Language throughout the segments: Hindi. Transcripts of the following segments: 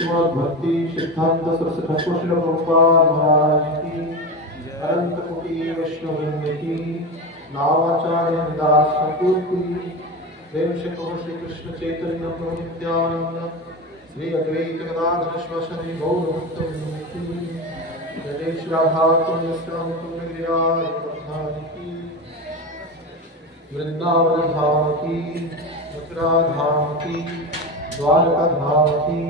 श्रीमद् भक्ति सिद्धांत सरस्वती ठाकुर श्रील प्रभुपाद महाराज की अनंत कोटि वैष्णववृंद की नामाचार्य दास ठाकुर की प्रेम से कहो श्री कृष्ण चैतन्य प्रभु नित्यानंद श्री अद्वैत गदाधर श्वसने गौर भक्तवृंद की जय श्री राधा कुंज श्याम कुंज गिरिराज प्रधान की वृंदावन धाम की मथुरा धाम की द्वारका धाम की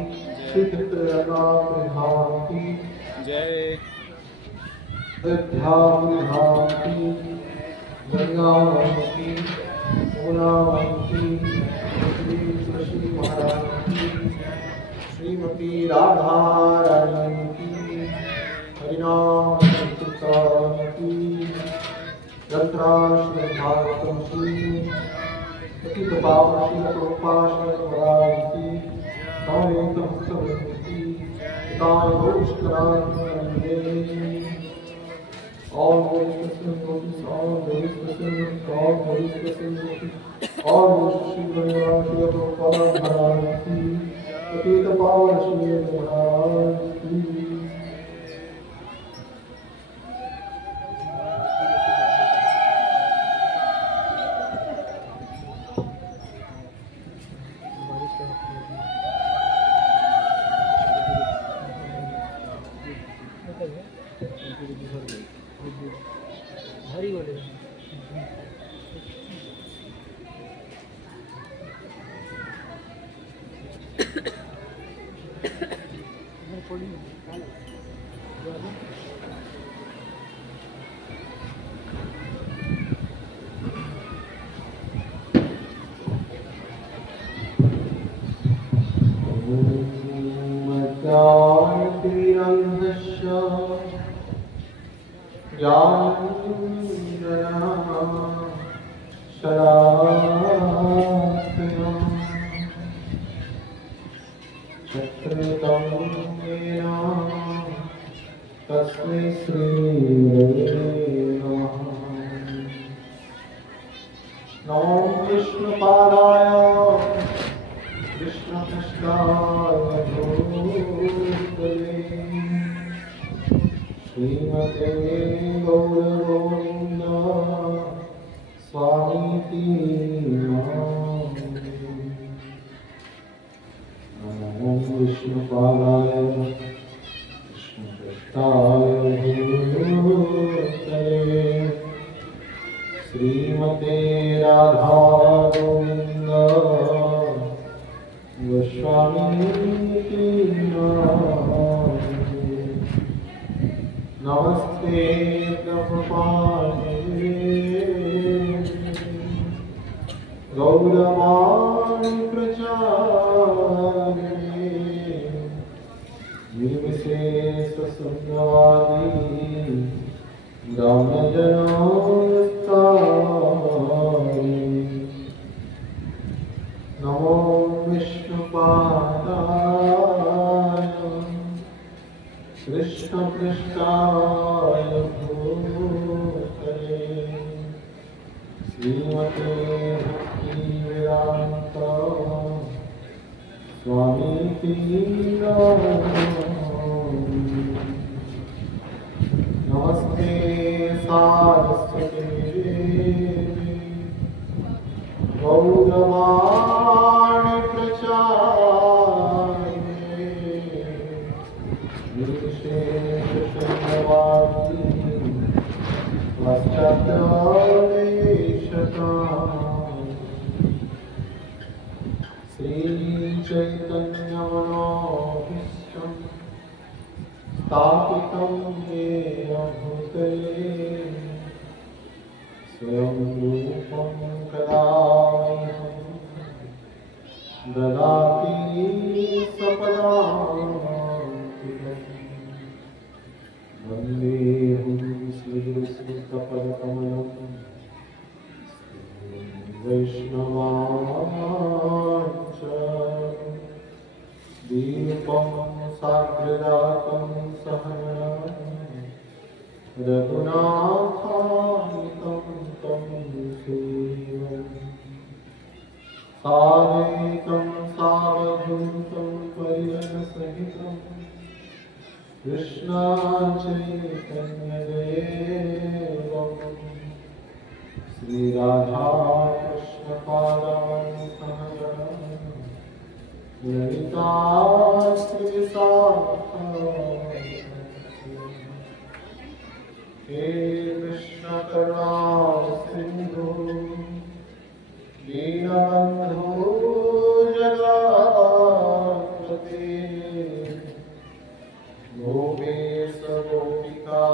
श्री चित्रनाथ धाम की जय अयोध्या धाम की वृंदावन की पूनावन की श्री तुलसी महाराज की श्रीमती राधा रानी की हरिनाम संकीर्तन की ग्रंथराज भागवतम की पतित पावन श्री प्रभुपाद महाराज की समवेत भक्तवृंद की पितामह गौष्करानंदे all those listening notice, all those listening, all those listening, all those Shri Shri Prabhupada Maharaj ki, Patita Pavan Shri Maharaj ki. Krishna चैतन्य देवं श्री राधा कृष्ण पादान् सहगणं ललिता श्री हे कृष्ण करुणा सिंधु दीनबंधु जगत्पते गोपेश गोपिका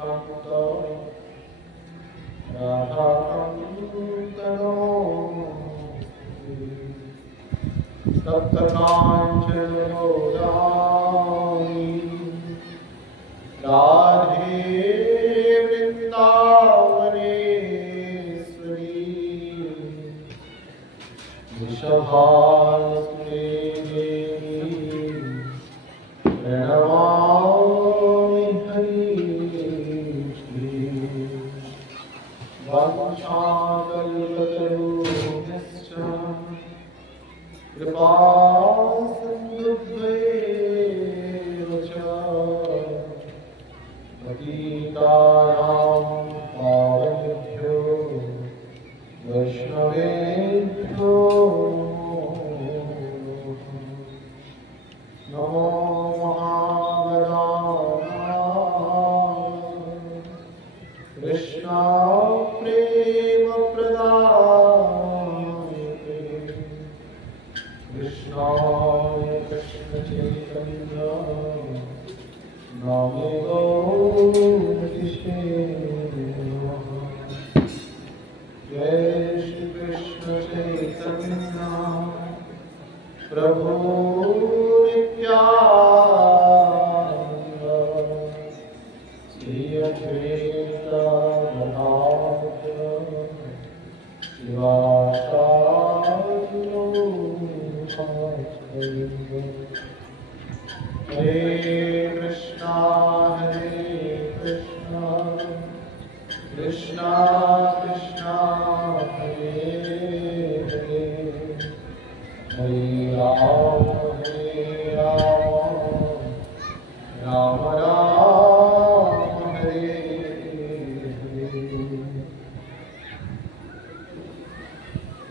कांत राधाकांत तप्त कांचन गौरांगी राधे वृंदावनेश्वरी वृषभानुसुते देवी प्रणमामि हरिप्रिये वंशाकल्पतरुभ्यश्च कृपासिन्धुभ्येव च पतितानां पावनेभ्यो वैष्णवेभ्यो नमो महागणाय कृष्णा प्रेम प्रदायते कृष्णाय कृष्ण चैतन्य नामे गौरीशे जय श्री कृष्ण चैतन्य प्रभु नित्यानंद श्री अद्वैत गदाधर शिवासादि हरे कृष्णा कृष्णा कृष्णा हरे हरे हरे राम राम राम हरे हरे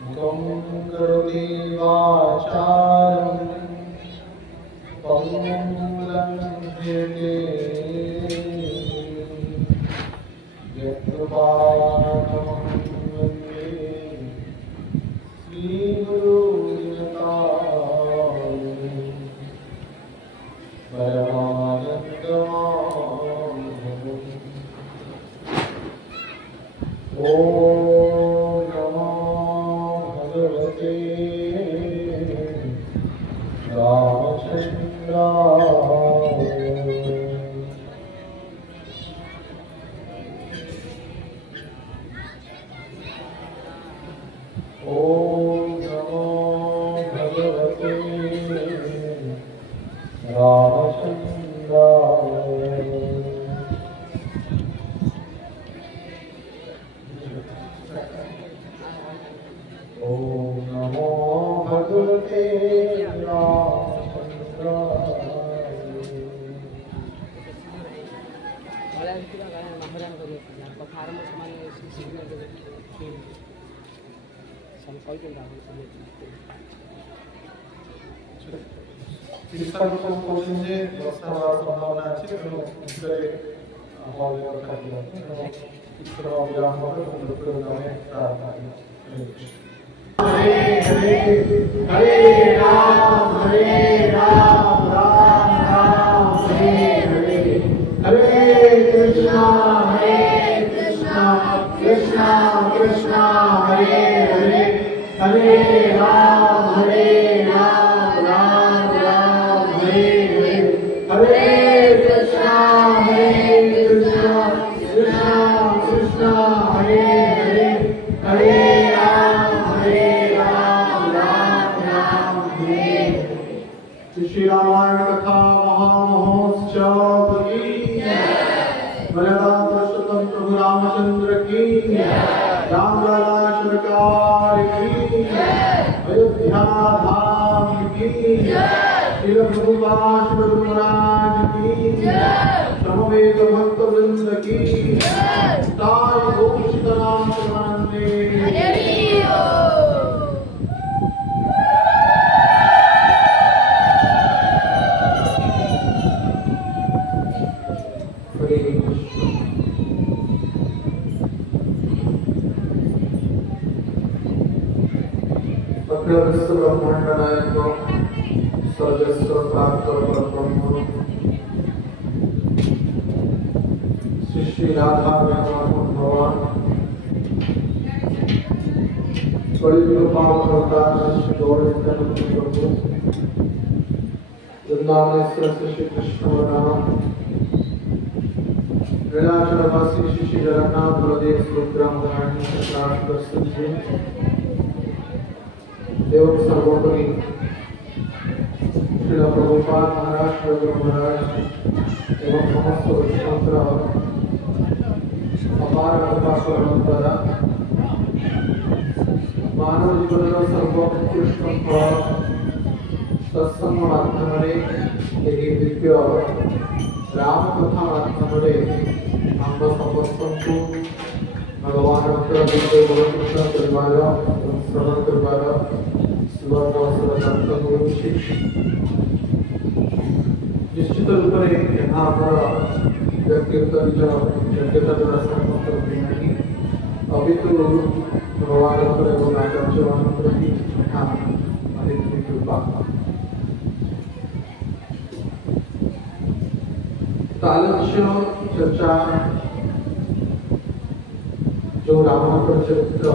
मुखं करोति वाचालं पंगुलं लङ्घयते यत्कृपातमहं वन्दे श्रीगुरुदिनतारिणीं परमानन्दमाधवम् ॐ नमो भगवते रामचन्द्राय ॐ नमो भगवते रामचन्द्राय ॐ नमो भगवते ଚିକିତ୍ସାକୁ କହୁଛନ୍ତି ଯେ ବର୍ଷା ହେବାର ସମ୍ଭାବନା ଅଛି ତେଣୁ ଭିତରେ ହଲ୍ରେ ରଖାଯିବ ତେଣୁ କିଛିର ବିଳମ୍ବ ପରେ ଜଣେ ହରେ ହରେ ହରେ ରାମ ରାମ ରାମ ହରେ ହରେ ହରେ କୃଷ୍ଣ କୃଷ୍ଣ କୃଷ୍ଣ ହରେ ହରେ हरे राम राम राम हरे हरे हरे कृष्णा कृष्णा कृष्णा हरे हरे हरे राम राम राम हरे श्री रामायण कथा महामहोत्सव की बलराम पुरुषोत्तम प्रभु रामचंद्र की रामलला सरकार की अयोध्या धाम की श्रील प्रभुपाद श्री गुरु महाराज की समवेत भक्त वृंद की ताय घोषित नाम प्रमाणे विश्व ब्रह्मांड नायक सर्वस्व प्राप्त परब्रह्म श्री श्री राधा भगवान श्री गोविंद प्रभु वृंदावनेश्वर श्री कृष्ण नाम लीलाचलवासी श्री जगन्नाथ बलदेव सुभद्रा दर्शन देव सर्वोपरि श्रील प्रभुपाद महाराज श्री गुरु महाराज एवं समस्त वैष्णव अपार कृपा द्वारा मानव जीवन सर्वोत्कृष्ट फल सत्संग माध्यम दिव्य राम कथा माध्यम आम समस्त भगवान कृष्ण परिवार श्रवण करवार निश्चित रूप से यहाँ व्यक्तिगत योग्यता द्वारा समस्त नहीं अभी तो भगवान एवं आचार्य प्रति कृपा तालक्ष्य चर्चा जो रामायण चरित्र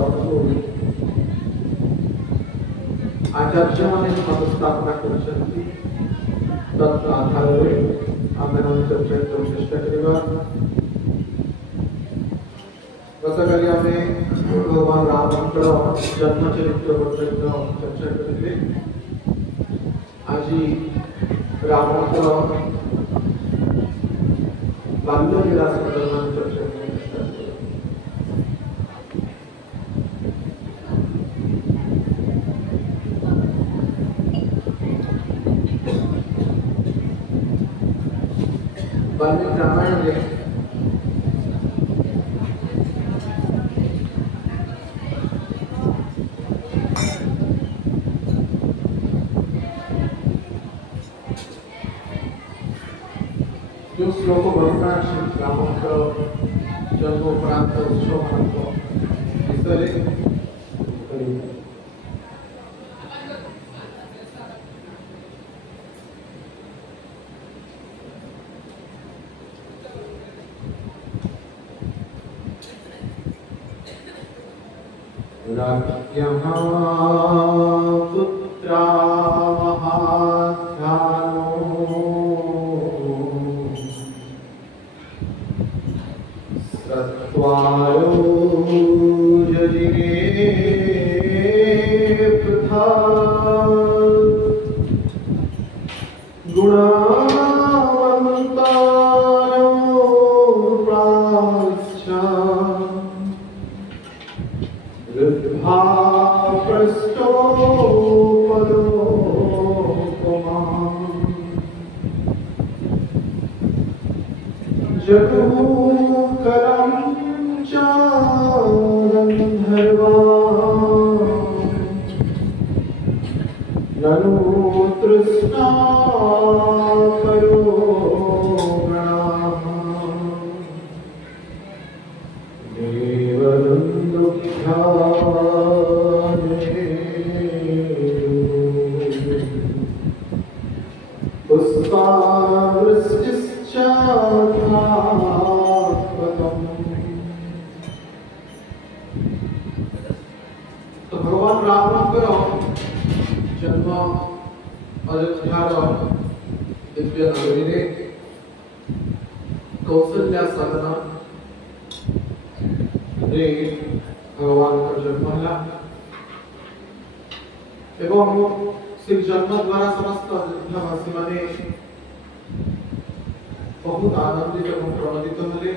आचार्य माने स्थापना करछन्ति तत् आधारे आमे चर्चा चेष्टा करिबा गतकाली आमे भगवान रामଙ୍କର जन्म चरित्र पर्यंत चर्चा करिले आज रामଙ୍କର बाल्य लीला संदर्भात चर्चा करिबा वाल्मीकि रामायण में जो श्लोक वर्णना श्री रामकर जन्म उपरांत उत्सव महत्व विषय पुत्रा महाध्यानो सत्वारो जजिरे पृथा गुणवन्तानो प्राच्चा ऋद्धा प्रस्थो पदोपमा जगूकरं च गन्धर्वा ननु तृष्णा परो गणाः तो भगवान रामଙ୍କର जन्म अयोध्यार दिव्य नगरी कौशल्या सदन भगवान का जन्म है एवं श्री जन्म द्वारा समस्त अयोध्यावासी माने बहुत आनंदित एवं प्रमोदित होले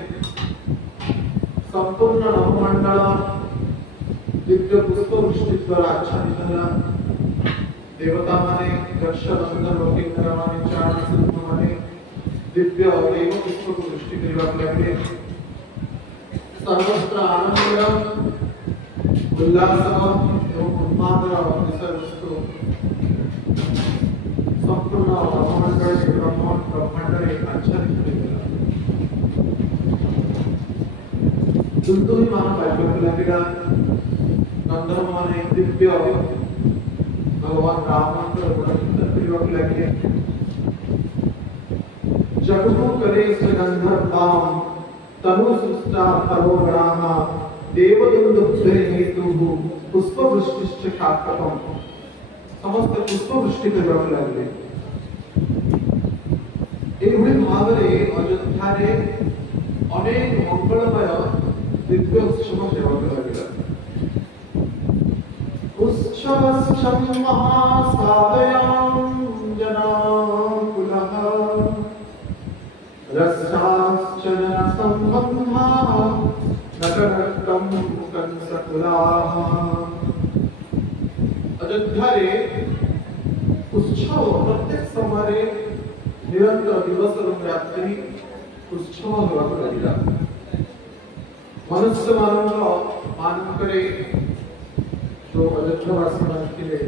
संपूर्ण नवमंडल दिव्य पुष्प वृष्टि द्वारा आच्छादित है देवता माने दक्ष गंधर्व किन्नर माने चार सिद्ध माने दिव्य देव पुष्प को दृष्टि करवा लगे सर्वत्र आनंद उल्लास एवं उन्माद विषयवस्तु संपूर्ण ब्रह्मांड आच्छादित दुलदुली मान बाजू लगेगा गंधर्व माने दिव्य भगवान राम मंत्र गुणचिंतन प्रयोग लगे जगतो करे गंधर्वाम तनु सृष्टा तरोग्रामा देवदुन्दुभ्रे हेतुः पुष्पवृष्टिश्च काकपम समस्त पुष्पवृष्टि प्रयोग लगे एभଳି ଭାବରେ ଅଯୋଧ୍ୟାରେ ଅନେକ ମଙ୍ଗଳମୟ दिव्य उत्सव ହେବାକୁ ଲାଗିଲା उत्सवश्चं महासादयां जनाकुलः रसाश्च जनसम्बन्धाः नटनट्टं कंसकुलाः अयोध्यारे उत्सव प्रत्येक समय निरंतर दिवस और रात्रि उत्सव हेବାକୁ ଲାଗିଲା मनुष्य मानकरे जो अयोध्यावासी थे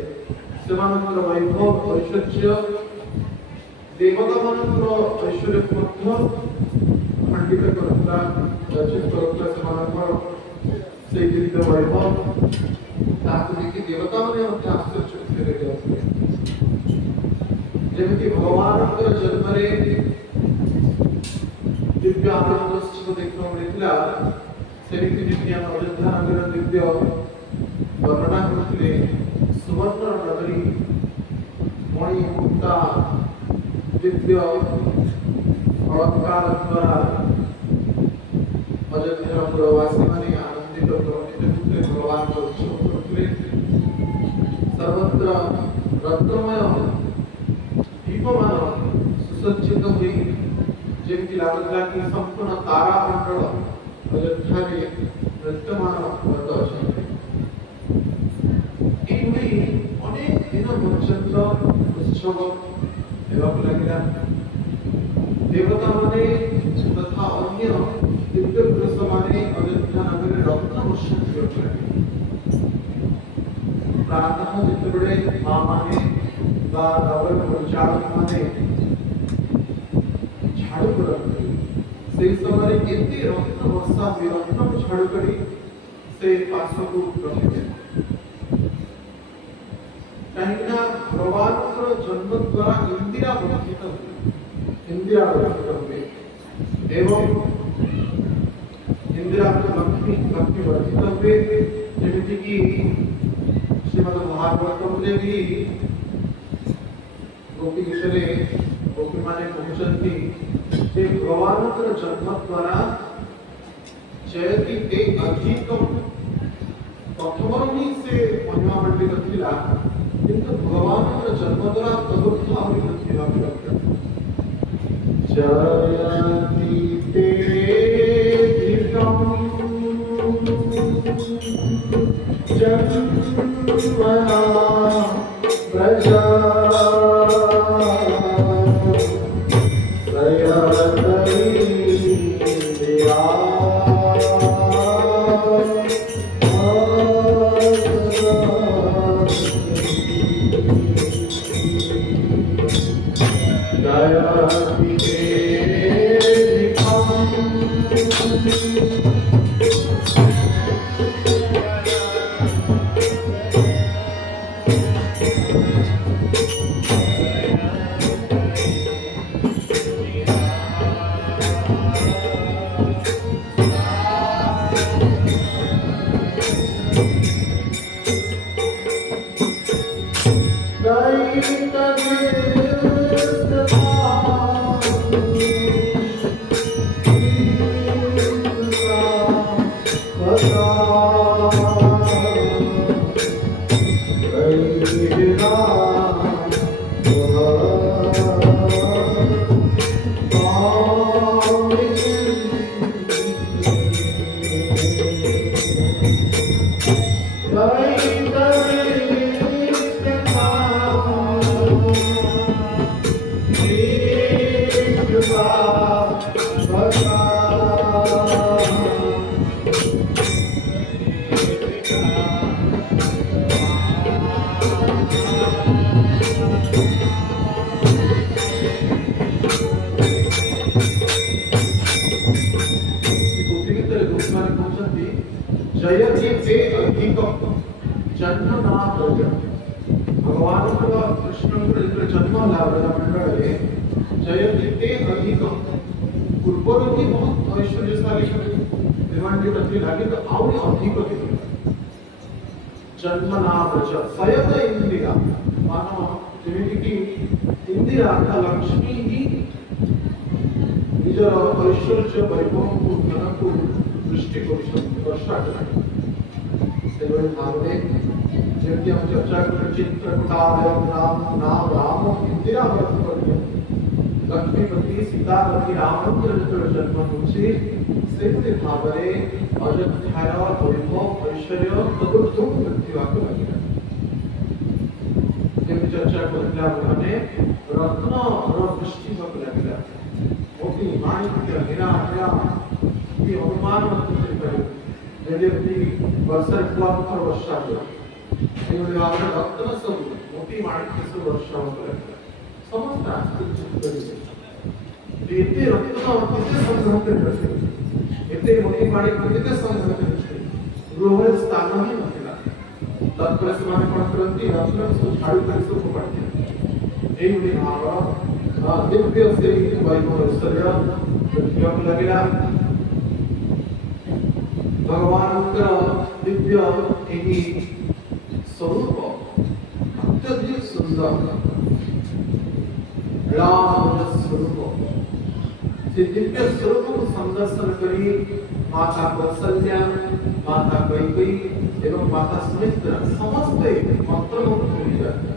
सेमानंतर वैभव ऐश्वर्य देवता मानकर ऐश्वर्य खंडित करता रचित करता सेमानकर से दिव्य वैभव ताकि देखि देवता माने मते आश्चर्य होते जेमिति भगवान जन्म रे दिव्य आनंदोत्सव देखने मिलता सेमिति जितिया अयोध्या नगर दिव्य वर्णना करते सुवर्ण नगरी मणि मुक्ता दिव्य अलंकार द्वारा अयोध्या पुरवासी माने आनंदित करते भगवान को उत्सव करते सर्वत्र रत्नमय दीपमान सुसज्जित हुई जेमिति लागला कि संपूर्ण तारा मंडल अयोध्या रे नृत्यमान होत अछि एभଳି अनेक दिन पर्यंत उत्सव हेବାକୁ ଲାଗିଲା देवता माने तथा अन्य दिव्य पुरुष माने अयोध्या नगर रत्न वर्षण हेବାକୁ ଲାଗିଲେ प्रातः जेतेबेले मां माने बा नगर परिचारक माने झाड़ू करते से समय एते रत्न वर्षा विरत्न झाड़ू करी से पार्श्व को रखिते कहिना भगवान जन्म द्वारा इंदिरा वर्षित हुए एवं इंदिरा लक्ष्मी वर्षित हुए जेमिति कि श्रीमद् भागवतम रे भी गोपी विषय गोपी माने कहते जे भगवान जन्म द्वारा जयति ते अधिकम प्रथम ही से महिमा मंडित थिला किंतु भगवान जन्म द्वारा तदुर्थ आहुति नथिला जयति ते अधिकम जन्मना प्रजा जन्म ना प्रजा भगवान कृष्ण जन्म लाभ मंडले जयते अधिक पूर्व भी बहुत ऐश्वर्यशाली भिवंडित लगे तो आउरी अधिक थे जन्म ना प्रजा सयत इंदिरा मानो जेमिति इंदिरा लक्ष्मी ही निजर ऐश्वर्य वैभव को धन को दृष्टि वर्षा से भाव जबकि हम चर्चा कर चित्रकूटाय नाम राम इंदिरा व्रत लक्ष्मीपति सीतापति रामचंद्र जन्म होची से भाव अयोध्यार वैभव ऐश्वर्य तदुर्धुम मृत्युवाक लगे जब चर्चा करला माने रत्न वृष्टि होक लगला मोती माणिक्य हीरा हीरा की अनुमान मत करे यदि वर्षा क्लांतर वर्षा हुआ एवढे आपले रत्न सब मोती माणिक्य सब वर्षा होक लगला समस्त आश्चर्य करे इतने रत्न किती संग्रह करते इतने मोती माणिक्य किती संग्रह करते गृह स्थान ही नथिला तत्पर समान कोण करती रत्न सब झाडू कर सब पडते एवढे भाव दिव्य से वैभव ऐश्वर्य जग लगेला भगवान का दिव्य यही स्वरूप अत्यधिक सुंदर राम स्वरूप से दिव्य स्वरूप को संदर्शन करी माता कौशल्या माता कैकेयी एवं माता सुमित्रा समस्त मंत्रमुग्ध हो जाते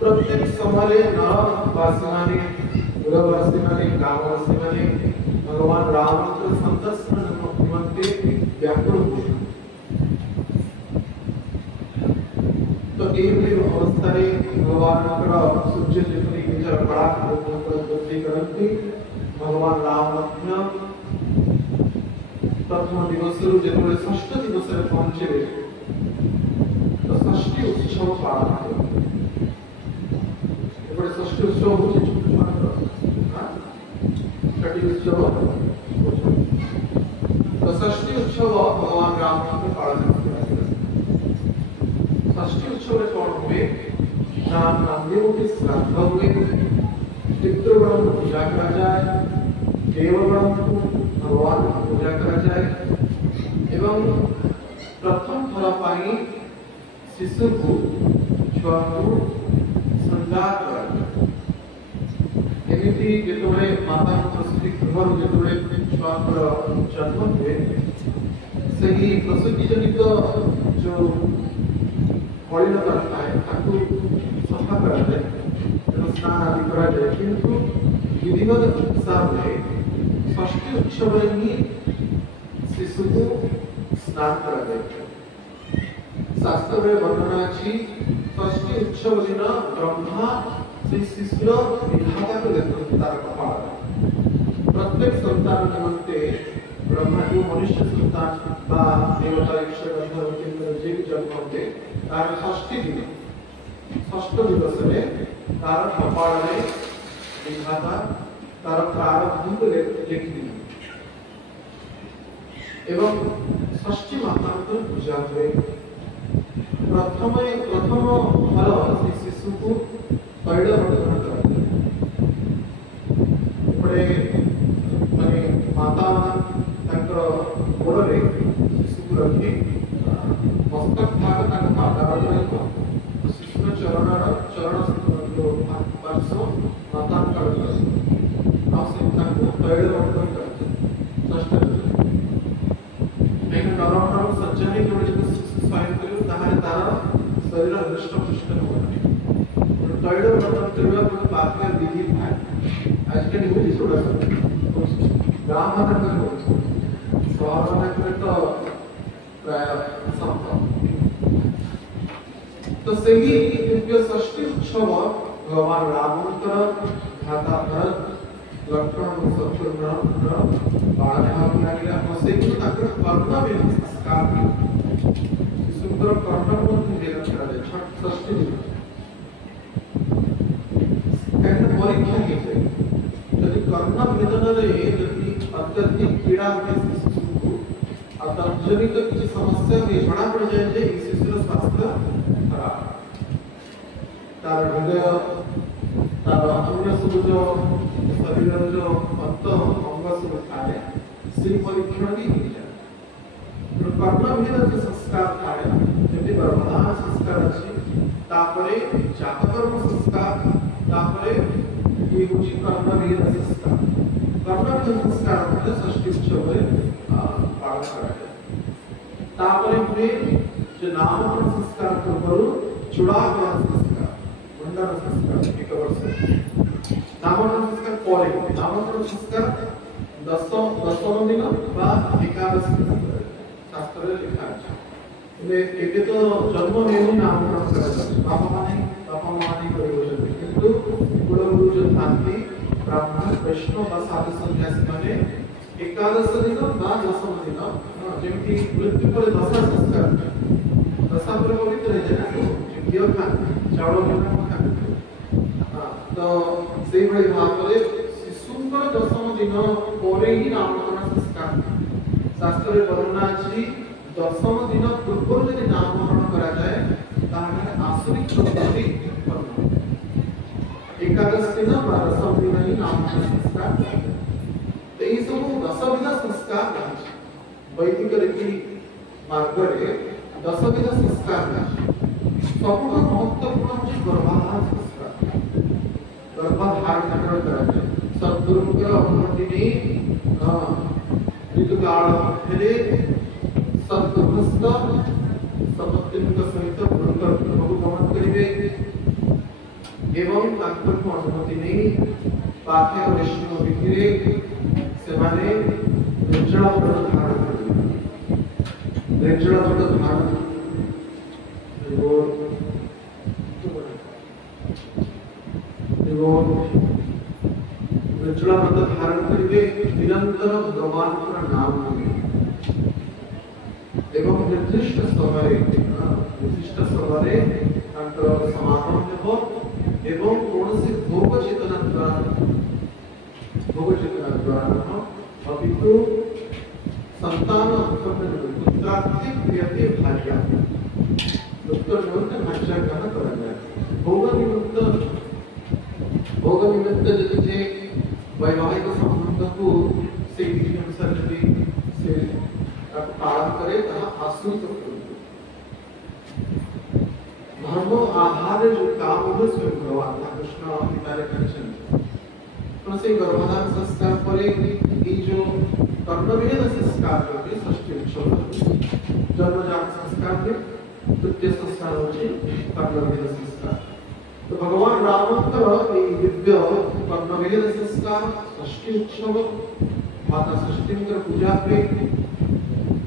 प्रत्येक समाले नरवासी माने पुरवासी माने गांववासी माने भगवान राम के संदर्शन निमंत्रे व्याकुल हुए तो एवं अवस्था रे भगवान का सूर्य जितनी विचार बड़ा बुद्धि करती भगवान राम लक्ष्मण प्रथम दिवस रु जेतबे षष्ठ दिवस रे पहुंचे तो षष्ठी उत्सव पालन एपटे षष्ठी उत्सव होची छठी उत्सव तो षष्ठी उत्सव भगवान राम के पालन षष्ठी उत्सव रे कौन हुए नाम नामदेव के श्राद्ध हुए पितृगण को पूजा करा जाए देवगण को भगवान की पूजा करा जाए एवं प्रथम थर पाई शिशु को छुआ को संगार करा जाए एमिति जेतबे माता प्रसूति गृह जेतबे छुआकर जन्म हुए सही प्रसूति जनित जो मलिनता है ताकू सफा करा जाए स्नान आदि करा जाए किंतु विधिवत हिसाब से षष्ठी उत्सव ही शिशु को स्नान करा जाए शास्त्र में वर्णना अछि षष्ठी उत्सव दिन ब्रह्मा से शिशुर विधाता को देखते तार कपाल प्रत्येक संतान निमंते ब्रह्मा जो मनुष्य संतान बा देवता ईश्वर गंधर्व किंकर जे जन्म होते तार षष्ठी दिन षष्ठ दिवस में तार कपाल में विधाता तार प्रारब्ध को लिखी एवं षष्ठी माता को पूजा हुए प्रथम फल शिशु को तैल बंधन करते पड़े माने माता गोड़ रे शिशु को रखी मस्तक भाग तक माता शिशु चरण जो पार्श्व माता तैल बंधन करते नरम सज्जन जो स्वयं करू तार शरीर हृष्ट पुष्ट तैल बंधन करने बात विधि था आजकल निवृत्ति थोड़ा गाँव सहर तो प्राय तो सही दिव्य षष्ठी उत्सव भगवान रामंकर भ्राता भरत लक्ष्मण शत्रुघ्न बाण लागला से कर्ण में संस्कार सुंदर कर्ण छठ षष्ठी दिन परीक्षा की यदि कर्ण वेदन अत्यधिक पीड़ा होती शिशु को जनित किसी समस्या भी जना पड़ जाए जे शिशुर स्वास्थ्य खराब तार हृदय तार अन्य सब जो शरीर जो अंत अंग सब थाए से परीक्षण भी हो जाए कर्म भेद जो संस्कार थाए जति गर्भधान संस्कार अछि तापरे जातकर्म संस्कार तापरे ये कुछ कर्म भेद संस्कार कर्म भेद संस्कार मतलब षष्ठी उत्सव पालन कराए तापरे पुरे जो नामकरण संस्कार पूर्व चूड़ाकरण संस्कार मुंडन संस्कार एक वर्ष नामकरण संस्कार परे नामकरण संस्कार दशम दिन बा एकादशी शास्त्र रे लिखा अछि एके तो जन्म नेउ नामकरण करा बापा माने करिबो किंतु कुलगुरु जो थांती ब्राह्मण वैष्णव बा साधु सन्यासी माने एकादश दिन बा दशम दिन जेमति मृत्यु पर दशा संस्कार दशा पर पवित्र है ना घिओ खान चावल खान तो से भली भाव शिशुंकर दशम दिन परे ही नामकरण संस्कार शास्त्र रे वर्णना अछि दशम दिन पूर्व यदि नामकरण करा जाए ताहाले आसुरिक प्रवृत्ति उत्पन्न एकादश दिन बा दशम दिन ही नामकरण संस्कार तो ये सब दशविध संस्कार अछि वैदिक रीति मार्ग रे दशविध संस्कार अछि सबको महत्वपूर्ण अछि गर्भाधान संस्कार गर्भाधान करा जाए सद्गुरु के अनुमति नहीं ऋतुकाल मध्य सद्गुरुस्थ सपत्निक सहित गुरुकर प्रभु गमन करिवे एवं तांकर को अनुमति नहीं पाठ्य वैष्णव विधिरे सेवाने निर्जला व्रत धारण करिवे निर्जला व्रत धारण निर्जला व्रत धारण करिवे निरंतर भगवान का नाम लेवे एवं निर्दिष्ट समय तांकर समापन हेबो एवं कौनसी भोग चेतना द्वारा अपितु संतान उत्पन्न पुत्रार्थे क्रियते भार्या पुत्र निमित्त भार्या ग्रहण करा जाए भोग निमित्त जे वैवाहिक संबंध को से विधि अनुसार यदि से पालन करे तथा आश्रित धर्म आधार जो काम है स्वयं भगवान कृष्ण पितारे करेछन तो से गर्भधान संस्कार परे ई जो कर्मवेद संस्कार के षष्ठी उत्सव जन्मजात संस्कार के तृतीय संस्कार होची कर्मवेद संस्कार तो भगवान रामकर ये दिव्य कर्मवेद संस्कार षष्ठी उत्सव माता षष्ठी पूजा पे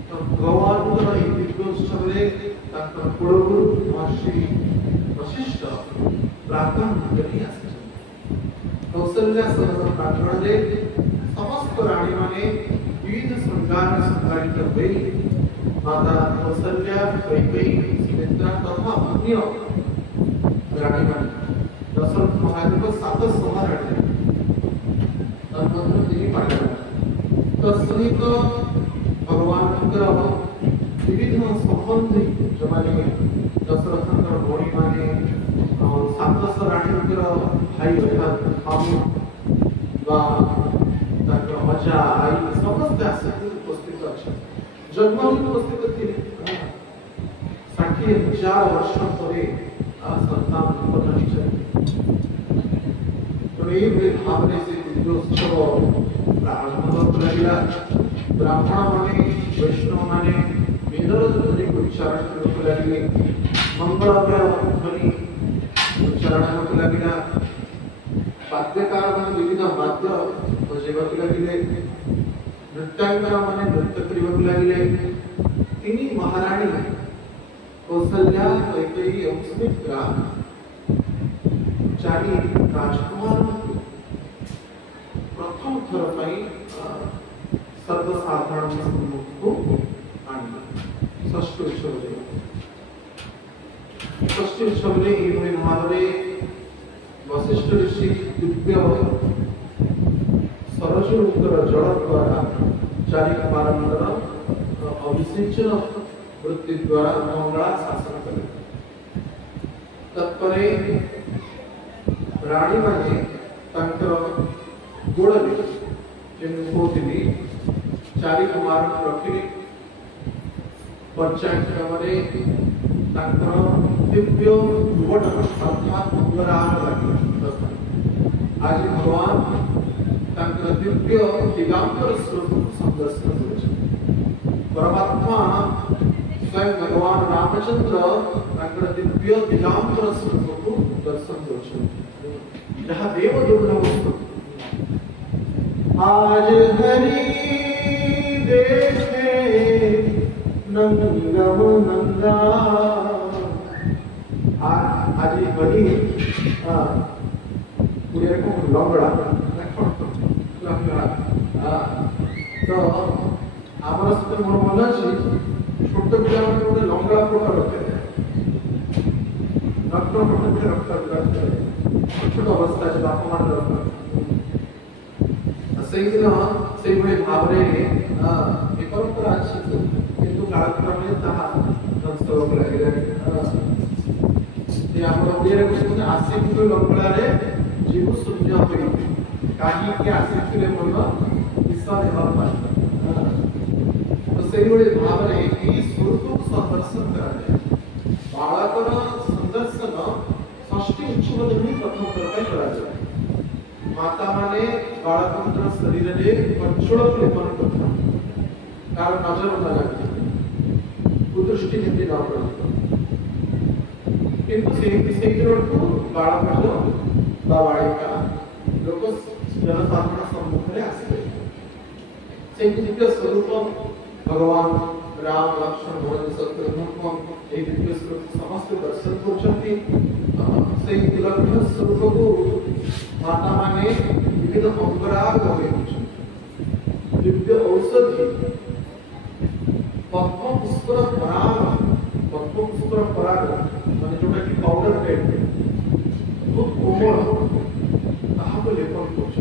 तो भगवान का ये दिव्य उत्सव रे ताकर कुलगुरु महर्षि वशिष्ठ प्रार्थना करी आसे कौशल्या सदन प्रार्थना रे समस्त रानी माने विविध श्रृंगार संकारित हुई माता कौशल्या कैकेयी सुमित्रा तथा अन्य रानी माने दशरथ महाराज को सात समाराणी तन्मध्य তিনি पालन तस्मित भगवान का विविध संबंधी जो माने दशरथ भौणी माने सात राणी भाई अर्थात हम बा ताकर मजा आई समस्त आसक्ति उपस्थित अछि जन्म उपस्थित थी 60,000 वर्ष परे संतान उत्पन्न होइछे तो ये भावने से दिव्योत्सव प्रारंभ करिला ब्राह्मण माने वैष्णव माने वेदर ध्वनि को उच्चारण करने लगे मंगल ध्वनि उच्चारण करने लगे वाद्यकार माने विविध वाद्य बजाइबाक लगे नृत्यांगना माने नृत्य करबाक लगे तिनी महारानी कौशल्या कैकेयी एवं सुमित्रा चारि राजकुमार प्रथम थर पाई सर्वसाधारण सम्मुख को आनी षष्ठी उत्सव ने ये भाव वशिष्ठ ऋषि दिव्य सरजूकर जल द्वारा चारि पारंपर अभिषेचन वृत्ति द्वारा मंगला शासन कले तत्परे रानी माने तांकर गोड़े होती चारि कुमार रखी पर्चायतरे दिव्य दुवट अर्थात मंगराग लगे आज भगवान दिव्य दिगांबर स्वरूप संदर्शन कर परमात्मा स्वयं भगवान रामचंद्र दिव्य दिगांबर स्वरूप को दर्शन कर जहाँ देव दुर्लभ आज हरि देखे नंगम नंगा आज हरि पूरे को लंगड़ा तो आमर सहित मोर मन अच्छी छोट पिला गोटे लंगड़ा फोटो रखे रक्त फोटो रक्त छोट अवस्था बापा मान से भाव परंपरा अच्छी किंतु कालक्रमे ध्वंस लगे आसिफुल लंगड़े जीव शून्य हुई कहीं आसिफुले मन विष देवा तो से भाव स्वरूप संदर्शन कराए बालकर संदर्शन षष्ठी उच्छेद ही प्रथम कर माता माने बालकंत्र शरीर में कंचोल लेपन करता कार नजर न लगे कुदृष्टि नीति न पड़े किंतु से को बालक बालिका लोक जनसाधारण सम्मुख में आसे से दिव्य स्वरूप भगवान राम लक्ष्मण भरत शत्रुघ्न एक दिव्य स्वरूप समस्त दर्शन करछंती से तिलक स्वरूप को माता माने विविध अंगराग लगे दिव्य औषधि पद्म पुष्पर पराग माने जोटा कि पाउडर टाइप बहुत कोमल ताहा को लेपन करछ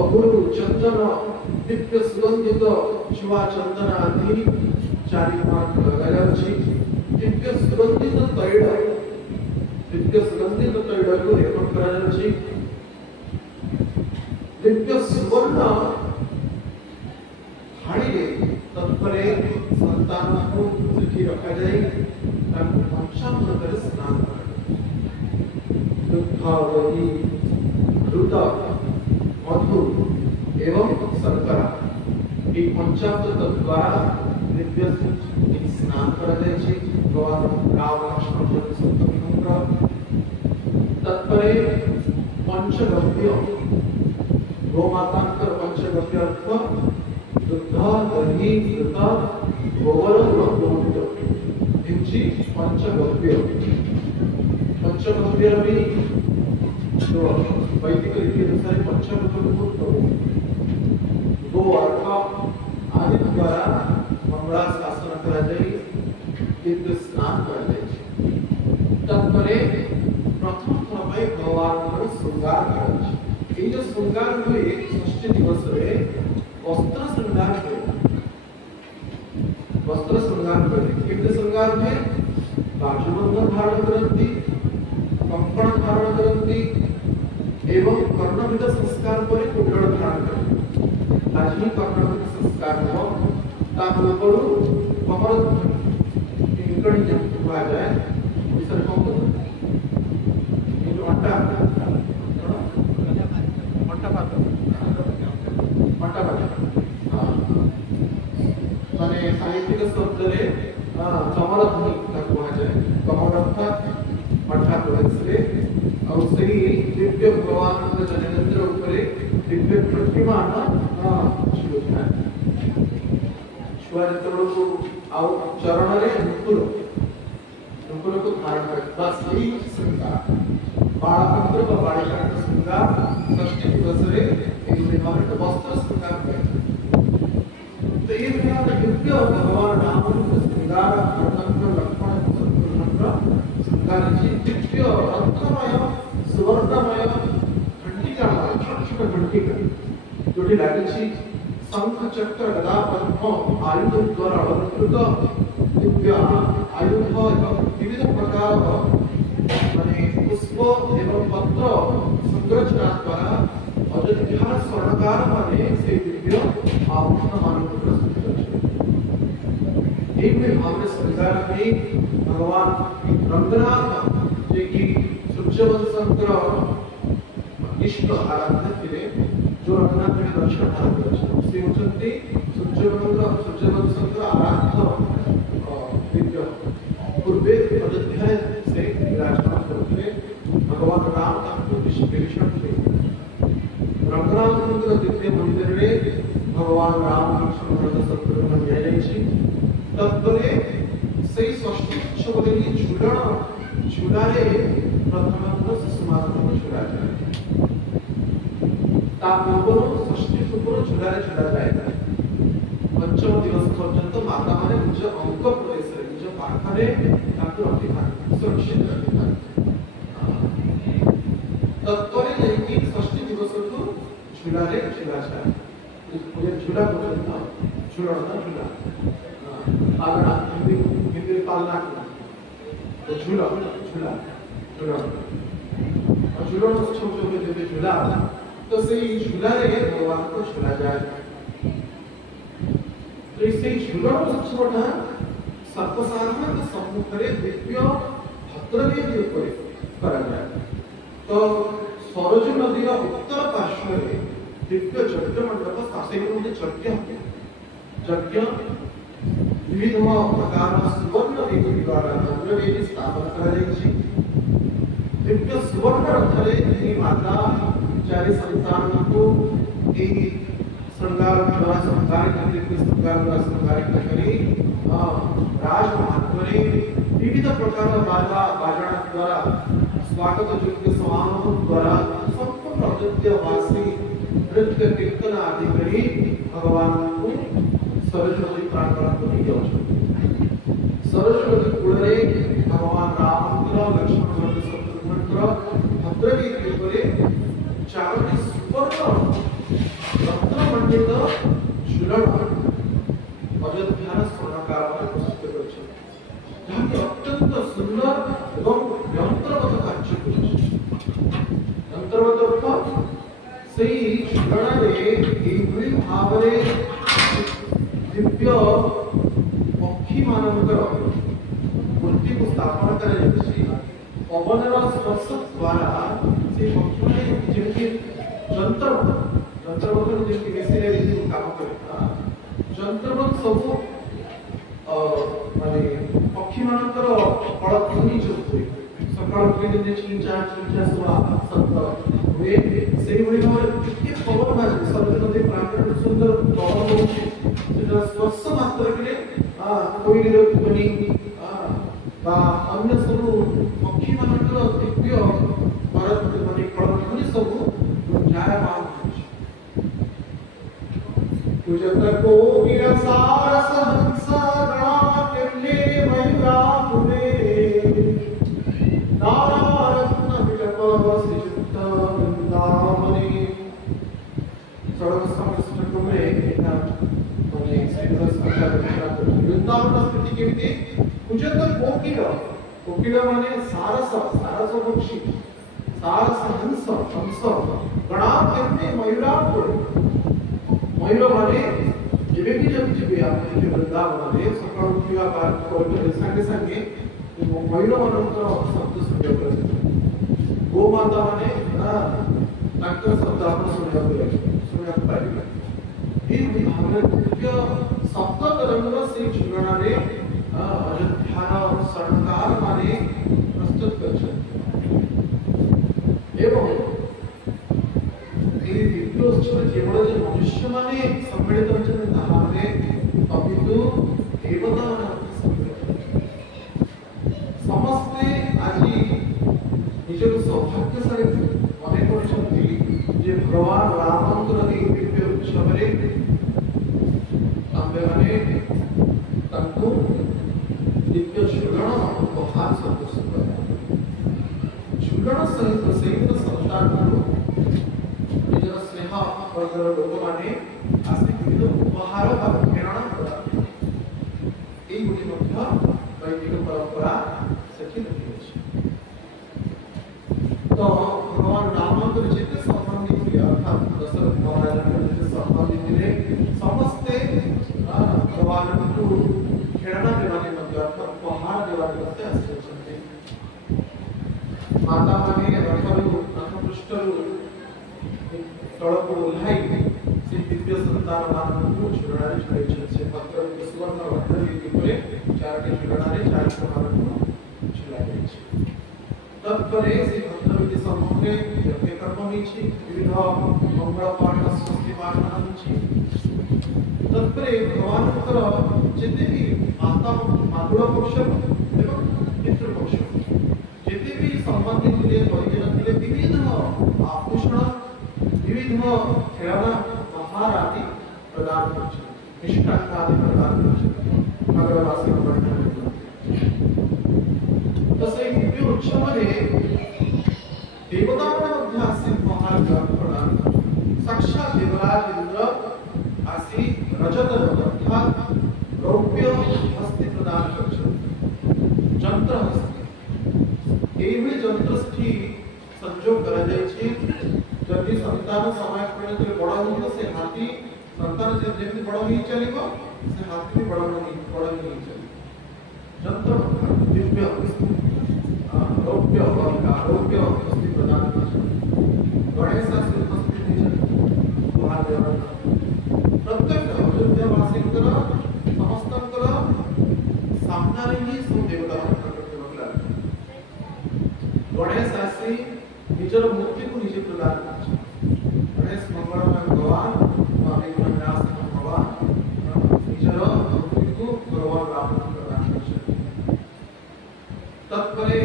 अगुरु चंदन दिव्य सुगंधित शिवा चंदन आदि चारि मार्ग लगाया अछि दिव्य सुगंधित तैल को लेपन करा अछि दिव्य सुवर्ण हाड़ी तत्परे संतान को सुखी रखा जाए पंचामृत स्नान दुग्धावली घृत मधु एवं शर्करा ये पंचामृत द्वारा दिव्य स्नान करा जाए भगवान राम लक्ष्मण शत्रुघ्न तत्परे पंचगव्य गोमातांकर पंचगव्य अर्थ दुग्ध दही घृत गोबर गोमूत्र इंची पंचगव्य भी जो वैदिक रीति अनुसार पंचगव्य को गो अर्थ आदि द्वारा मंगला शासन करा जाए दिव्य स्नान करा जाए तत्परे प्रथम थर भगवान श्रृंगार करा जो श्रृंगार हुए षष्ठी दिवस रे वस्त्र श्रृंगार हुए किंतु श्रृंगार हुए बाजूबंधन धारण करती कंकण धारण करती एवं कर्णविद संस्कार पर कुंडल धारण करती आज ही कर्णविद संस्कार हो तापूर्व कमल इंकड़ी जब हुआ जाए विसर्ग को ये अट्टा माने साहित्यिक शब्द रे कमल ध्वनि कहा जाए कमल अर्थात मठा प्रदेश रे और सही दिव्य भगवान के जनेन्द्र ऊपर दिव्य प्रतिमा शिवना शिवाजी को आउ चरण रे नुपुर को धारण कर बस यही श्रृंगार बालकंत्र व बालिका का श्रृंगार षष्ठी दिवस रे एक विभाग वस्त्र श्रृंगार तो ये दिव्य भगवान राम का श्रृंगार कर्णंत्र लक्ष्मण शत्रुघ्न श्रृंगार दिव्य रत्नमय सुवर्णमय घंटिका छोट छोट घंटिका जोटी लागी शंख चक्र गदा पद्म आयुध द्वारा अलंकृत दिव्य आयुध एवं विविध प्रकार माने पुष्प एवं पत्र संरचना द्वारा अयोध्या स्वर्णकार माने से दिव्य आभूषण मानक प्रस्तुत करछे। एक में भावने संसार में भगवान रंगनाथ जे की सूर्यवंशंकर इष्ट आराध्य थे जो रंगनाथ के दक्षिण भारत अच्छे से होचंती सूर्यवंशंकर आराध्य दिव्य पूर्वे अयोध्या से विराजमान करते भगवान राम तांको विभीषण थे रंगनाथ मंदिर दिव्य मंदिर रे भगवान राम लक्ष्मण भरत शत्रुघ्न न्यायची तत्परे सेई षष्ठी उत्सव रे झूलारे प्रथम सुमात्म झूला जाए पूर्व षष्ठी पूर्व झूलारे झूला जाए पंचम दिवस पर्यंत माता माने निज अंक प्रदेश रे निज पाखरे ताकु रखिथान सुरक्षित रखिथान तत्परे लेकिन षष्ठी दिवस को झूलारे झूला जाए पूरे झूला पर्यंत झूलना झूला आगना हिंदी पालना तो झूला झूला झूला और झूला उत्सव जो है झूला तो से झूला रे भगवान को झूला जाए तो इसे झूला उत्सव ना सर्वसाधारण सम्मुख रे दिव्य भद्रवेदी ऊपर करा जाए तो सरज नदी रा उत्तर पार्श्व रे दिव्य यज्ञ मंडप स्थापित होते यज्ञ विविध प्रकार सुवर्ण वेदी द्वारा भद्रवेदी स्थापन करा जायछि दिव्य सुवर्ण रथरे ही माता चारि संतान को एक श्रृंगार द्वारा श्रृंगार करके श्रृंगार द्वारा श्रृंगारित करी राजमान करे विविध प्रकार बाजा बाजन द्वारा स्वागत योग्य समारोह द्वारा संपूर्ण अयोध्यावासी नृत्य कीर्तन आदि करी भगवान को सरस्वती प्रांगण को ले जाओ सरस्वती कूଳରେ भगवान रामचंद्र लक्ष्मण भरत शत्रुघ्न भद्रवेदी ऊपर चारोटी सुवर्ण रत्न मंडित झूलण अयोध्यार स्वर्णकार प्रस्तुत करछि जहाँ अत्यंत सुंदर एवं यंत्रवत कार्य करछि यंत्रवत अर्थ सेई झूलण रे एभली भावरे दिव्य पक्षी मानकर मूर्ति को स्थापन कराଯାଇଛି पवनर स्पर्श द्वारा से पक्षी माने जेमि यंत्र जेमि मेसिनरी काम करता यंत्र सब माने पक्षी मानकर कळध्वनि जो हुए सकाळ के जे चिंचा सब शब्द हुए सेही भली भाବରେ के पवन बाजे शब्द नदी प्रांगण सुंदर पवन होछि सेटा स्पर्श मात्र के कोइलिर ध्वनि बा अन्य सब पक्षी मानकर दिव्य भारत माने कळध्वनि सब जायमान पूजत को विरसारस हंस गणाकेले मयूरापुरे नारत्न विटप श्रीयुक्त वृंदावने सड़क समस्त में माने श्रीधर सरकार वृंदावन स्थिति केमिति पूजत कोकिल माने सारस पक्षी सारस हंस गणाकेले मयूरापुरे मयूर माने जेबे भी जब जीवे आपने वृंदावन में सकाळ उठिवा बार कोइले संगे संगे मयूर मानकर शब्द सुनिया करे गो माता माने ताकर शब्द आपण सुनिया पाइबे ई भावना दिव्य सप्त तरंग से झुलना रे अयोध्यार सरकार माने प्रस्तुत करछन एवं केवल जो मनुष्य माने सम्मिलित होते ताहारे अपितु देवता समस्ते आजि निजर सौभाग्यशाली मने करछन्ति जे भगवान रामचंद्र दिव्य उत्सव रे आम्बे माने तांको दिव्य झूलण उपहार संतोष करा झूलण सहित संतान निजर स्नेह वर्गर लोक माने आस्ते विविध संतान मानव झुलणारे झुलाइछन्ति भद्रवती सुवर्ण भद्रवती ଉପରେ ଚାରୋଟି ଝୁଲଣାରେ ଚାରୋଟି ମାନଙ୍କୁ ଝୁଲାଯାଇଛି। तत्परे से भद्रवती सम्मुखे यज्ञ कर्म होइछि विविध मंगल पाठ स्वस्ति पाठ होइछि। तत्परे भगवानଙ୍କର जेते भी माता मातृ पक्ष एवं पितृ पक्ष जेते भी संबंधी थे परिजन थे विविध आभूषण विविध खेलना उपहार आदि प्रदान करछन मिष्टान्न आदि प्रदान करछन भगवान वर्णन तो से दिव्य उत्सव रे देवताओं मध्य आसी महान प्रदान साक्षात देवराज इंद्र आसी रजत तथा रौप्य हस्ती प्रदान करछन यंत्र हस्ती एही यंत्रस्थी संयोग करा जायछि जदि संतान समय पर्यंत बड़ हो से हाथी संतान से जेमि बड़ होई चलिबो से हाथी भी बड़ होई चलिबो यंत्र दिव्य रौप्य हस्ती प्रदान करछन गणेश शास्त्र उपस्थित महादेव प्रत्येक अयोध्यावासींकर समस्तंकर सामने ही सब देवता प्रकट होगला गणेश आसी निजर मूर्ति को निजे प्रदान करछन गणेश मंगलमय भगवान स्वामी गणेश भगवान निजर मूर्ति को भगवान राम को प्रदान करछन। तत्परे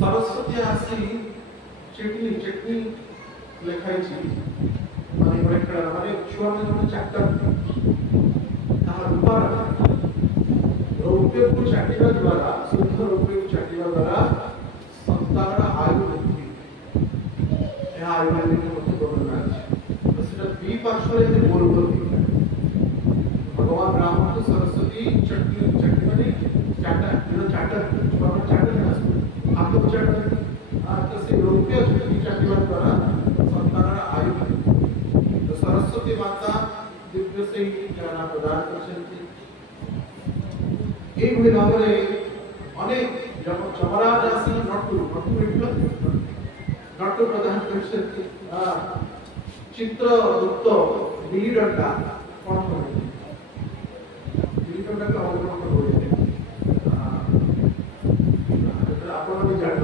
सरस्वती आसी चटनी लेखाइछि माने बरेकड़ा माने छुआ में चैप्टर ताहा रूपार रौप्य को चाटिवा द्वारा शुद्ध रौप्य को चाटिवा द्वारा संतान आयु वृद्धि यह आयु वृद्धि को मत बोलना है तो सेटा द्वि पार्श्वरे जे बोल भगवान राम को सरस्वती चटनी माने चाटा छुआ में चाटा ना आप तो चाटा तो से रौप्य चटनी चाटिवा द्वारा संतान आयु तो सरस्वती माता दिव्य से ज्ञान प्रदान करछन्ति एक भली भाबरे अनेक चमराज आसी नटु प्रदान करछन्ति चित्रगुप्त बिली डंडा कोन करे बिली डंडा का अवगुण होय आपण भी जान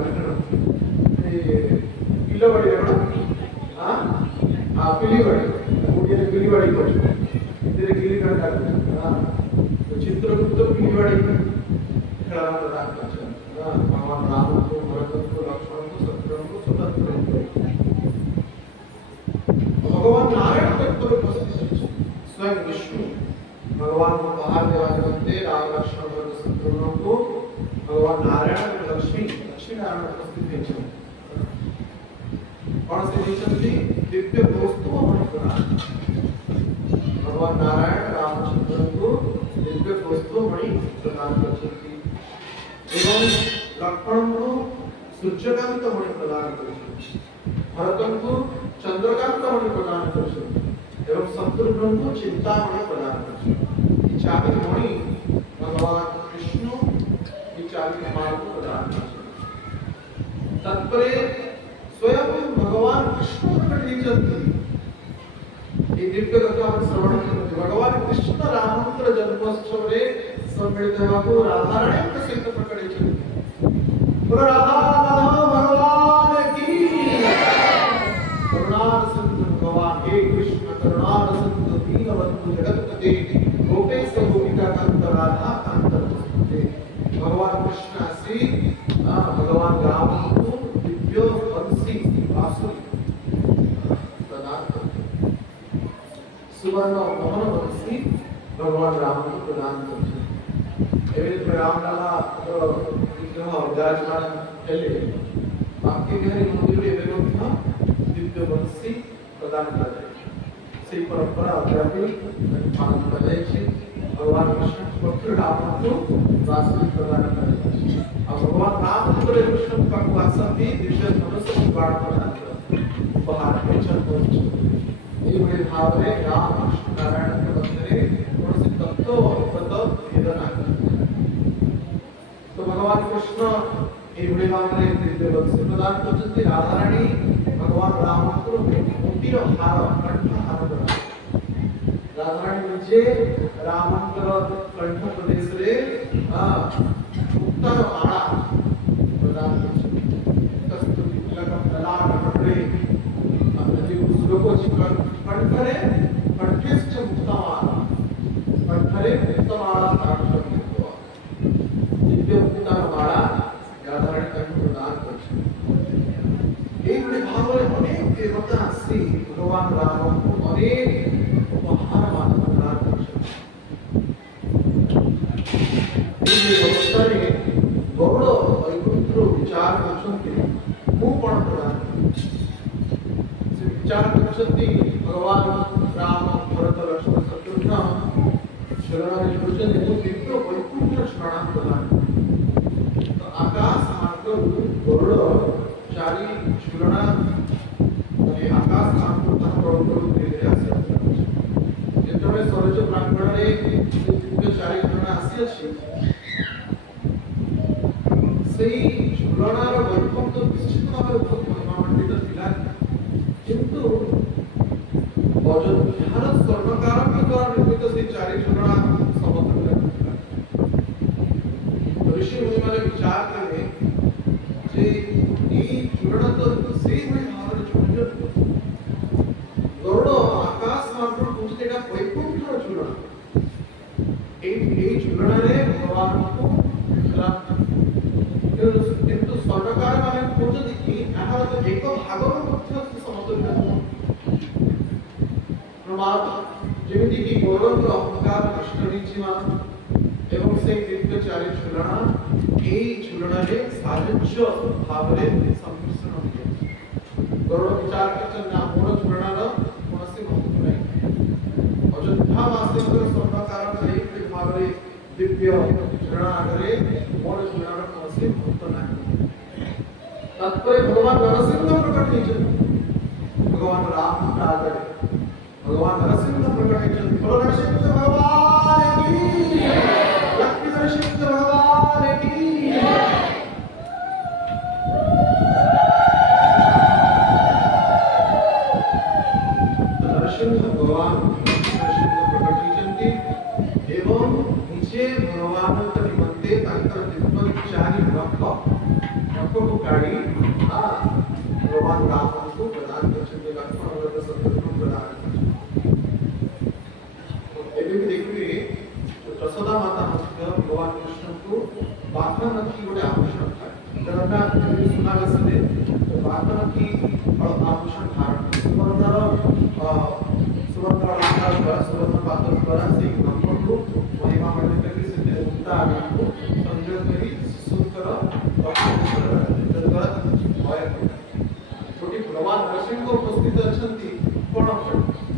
ए किलोवाड़ी पिलीवाड़ी गिली डंडा चित्रगुप्त पिलीवाड़ी खेला प्रदान करछन भगवान राम को भरत को लक्ष्मण को शत्रुघ्न को स्वतंत्र भगवान नारायण तत्व उपस्थित स्वयं विष्णु भगवान को बाहर देवाने बनते राम लक्ष्मण भरत शत्रुघ्न को भगवान नारायण लक्ष्मी नारायण उपस्थित है कौन से दीचंती दिव्य वस्तु प्रदान भगवान नारायण रामचंद्र को दिव्य वस्तु मणि प्रदान करछन्ति एवं लक्ष्मण को सूर्यकांत मणि प्रदान करछन्ति भरत को चंद्रकांत मणि प्रदान करछन्ति एवं शत्रुघ्न को चिंतामणि प्रदान करछन्ति चारि मणि भगवान विष्णु ये चारि मार्ग प्रदान करछन्ति तत्परे स्वयं भगवान कृष्ण प्रकट होइछन्ति ये दिव्य कथा हम श्रवण करते भगवान कृष्ण रामचंद्र जन्मोत्सव रे सम्मिलित हेबाको राधा रानी के सहित प्रकट होइछन्ति बोलो राधा माधव भगवान की करुणा सिंधु भगवान हे कृष्ण करुणा सिंधु दीनबंधु जगत्पते गोपेश गोपिका कांत राधा कांत नमस्ते भगवान कृष्ण श्री भगवान राम को दिव्य बंसी बांसुरी प्रदान करते सुवर्ण मोहन बंसी भगवान राम को प्रदान करते एवं राम लाला विग्रह विराजमान हेले बाकी बिहारी मंदिर रे एवं दिव्य बंसी प्रदान करे से परंपरा अद्यापि पालन कराई छै भगवान कृष्ण पुत्र राम को बांसुरी प्रदान करे अब भगवान राम पुत्र कृष्ण का वासंती दिव्य धनुष को बाण प्रदान करे उपहार पेचन पहुंचे ये बड़े भाव रे राम कृष्ण नारायण के मंदिर कौन से तत्व व्रत भेद नहीं तो भगवान कृष्ण ये बड़े भाव रे दिव्य बंसी प्रदान करते राधा रानी भगवान राम को मोतीर हार कंठ हार प्रदान राधाराणी निजे रामंकर कंठ प्रदेश रे मुक्तार माला प्रदान कस्तूरी तिलक ललाट पटरे जो श्लोको कंठरे कंठेश्च मुक्तामाला कंठरे मुक्तामाला धारण करतो दिव्य मुक्तार माला राधाराणी कंठ प्रदान करছে এই ভাবে অনেক দেবতা শ্রী ভগবান রাম অনেক উপহার প্রদান করছেন এই অবস্থায় গৌড় বৈকুণ্ঠ বিচার করছেন ମୁଁ କ'ଣ ପ୍ରଦାନ ସେ ବିଚାର କରୁଛନ୍ତି ଭଗବାନ ରାମ ଭରତ ଲକ୍ଷ୍ମଣ ଶତ୍ରୁଘ୍ନ ଶରଣରେ କରୁଛନ୍ତି ମୁଁ ଦିବ୍ୟ ବୈକୁଣ୍ଠ ଶରଣ ପ୍ରଦାନ ତ ଆକାଶ ମାର୍ଗରୁ ଗରୁଡ଼ ଚାରି ଝୁଲଣା ମାନେ ଆକାଶ ମାର୍ଗ ତାଙ୍କର ଉପରକୁ ଧୀରେ ଆସି ଯେତେବେଳେ ସରୋଜ ପ୍ରାଙ୍ଗଣରେ ଦିବ୍ୟ ଚାରି ଝୁଲଣା ଆସିଅଛି ସେଇ ଝୁଲଣାର ବୈକୁଣ୍ଠ ନିଶ୍ଚିତ ଭାବରେ ବହୁତ ମହିମାମଣ୍ଡିତ ଥିଲା କିନ୍ତୁ ଅଯୋଧ୍ୟାର ସ୍ୱର୍ଣ୍ଣକାରଙ୍କ ଦ୍ୱାରା ନିର୍ମିତ ସେଇ ଚାରି ଝୁଲଣା ସମତୁଲ୍ୟ ଥିଲା ଋଷି ମୁନିମାନେ ବିଚାର କଲେ ଯେ এই ঝুলনা তো সেইভাবে ভাবে ঝুলছে গরুড় আকাশ মাত্র পৌঁছতে এটা বৈকুণ্ঠর ঝুলনা এই ঝুলনারে ভগবানଙ୍କୁ কিন্তু স্বর্ণকার মানে কହୁଛନ୍ତି କି ଏହାର ତ ଏକ ଭାଗର ମଧ୍ୟ ସମତୁଲ୍ୟ ପ୍ରମାଣ ଯେମିତି କି ଗୌରବର ଅହଙ୍କାର ନଷ୍ଟ ହେଇଯିବା ଏବଂ ସେଇ ଦିବ୍ୟ ଚାରି ଝୁଲଣା এই ঝুলনারে সাহায্য ভাବରେ সম্মিশ্ରଣ ହୋଇଯାଇଛି ଗରୁଡ଼ ବିଚାର କରିଛନ୍ତି ନା ମୋର ଝୁଲଣାର କୌଣସି ମହତ୍ତ୍ୱ ନାହିଁ ଅଯୋଧ୍ୟାବାସୀଙ୍କର ସ୍ୱର୍ଣ୍ଣକାର ଏଇ ଭାବରେ ଦିବ୍ୟ ଝୁଲଣା ଆଗରେ ମୋର ଝୁଲଣାର କୌଣସି ମହତ୍ତ୍ୱ ନାହିଁ ତାପରେ ଭଗବାନ ନରସିଂହ ପ୍ରକଟ ହେଇଛନ୍ତି ଭଗବାନ ରାମଙ୍କ ଆଗରେ ଭଗବାନ ନରସିଂହ ପ୍ରକଟ ହେଇଛନ୍ତି ବୋଲ ନରସିଂହ ଭଗବାନ କି ଲକ୍ଷ୍ମୀ ନରସିଂହ ଭଗବାନ କି नरसिंह भगवान नरसिंह प्रकट होइछन्ति एवं निजे भगवान के निमंते तांकर दिव्य चारि रख को गाड़ी भगवान राम को प्रदान करछन्ति लक्ष्मण और शत्रुघ्न प्रदान एबे भी देखिबे प्रसदा माता मध्य भगवान कृष्ण को बाघनखी गोटे आभूषण था जरना सुना गसले बाघनखी आभूषण धारण सुवर्णर सुवर्णर अलंकार द्वारा सुवर्ण पात्र द्वारा से ब्रह्म को महिमा मंडित करके से देवता आदि को संजय करी सुंदर द्वारा भय छोटी भगवान नरसिंह को उपस्थित अछंती कोन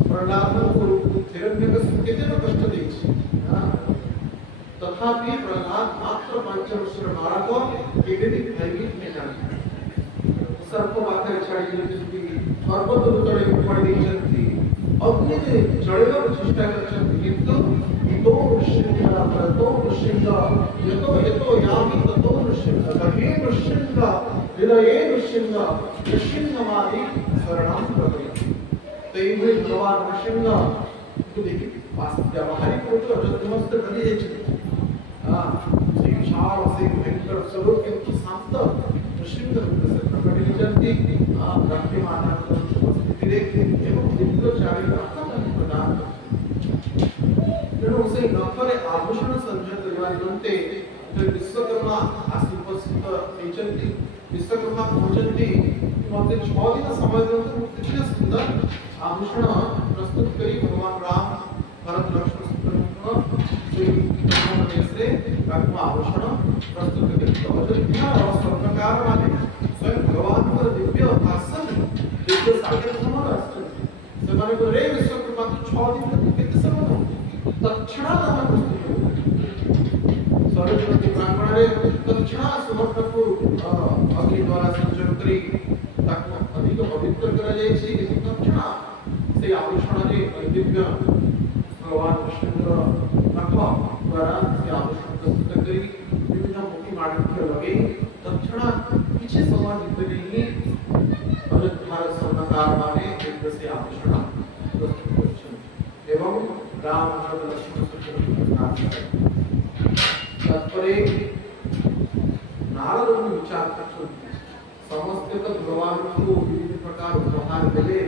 प्रहलाद को हिरण्यकशिपु केते कष्ट देछि तथापि प्रहलाद मात्र 5 वर्षर बालक केते भयभीत नहीं जान सर्प माथरे छाड़ी जेति पर्वत तळे पड़ी देछंती अग्नि जे जळेबार चेष्टा करछंती किंतु तो ऋषिंगा यतो यामि ततो ऋषिंगा हे ऋषिंगा हृदये ऋषिंगा ऋषिंगमादि शरणं प्रपद्ये तई भगवान ऋषिंगा तो देखिए वास्तव बाहरी कोट अयोध्यास्थ नदी है से विशाल से भयंकर स्वरूप किंतु शांत ऋषिंग रूप से प्रकट होती लक्ष्मी माता की उपस्थिति रे एवं दिव्य चारि रत्न प्रदान तेणु से नखरे आभूषण संजय करवा निमंते विश्वकर्मा आसी उपस्थित होइचंती विश्वकर्मा पहुंचंती मते 6 दिन समय दिनते कितना सुंदर आभूषण प्रस्तुत करी भगवान राम भरत लक्ष्मण शत्रुघ्न से प्रदेश रे आभूषण प्रस्तुत करी अयोध्या और स्वर्णकार माने स्वयं भगवान को दिव्य आसन दिव्य सागर समान आसन से माने को रे विश्वकर्मा 6 दिन तक कितने समय तक्षणा नाम प्रस्तुत सरस्वती ब्राह्मण रे तक्षणा सुवर्ण को अग्नि द्वारा संजय करी ताको अधिक पवित्र करा जाय छी तक्षणा से आभूषण रे दिव्य भगवान कृष्ण नख द्वारा से आभूषण प्रस्तुत करी विभिन्न मुखी माणिक्य लगे तक्षणा पीछे समय भितर ही अयोध्यार स्वर्णकार माने दिव्य से आभूषण प्रस्तुत करछन एवं राम लक्ष्मण तात्पर्य नारद विचार कर समस्त तो भगवान को विविध प्रकार उपहार मिले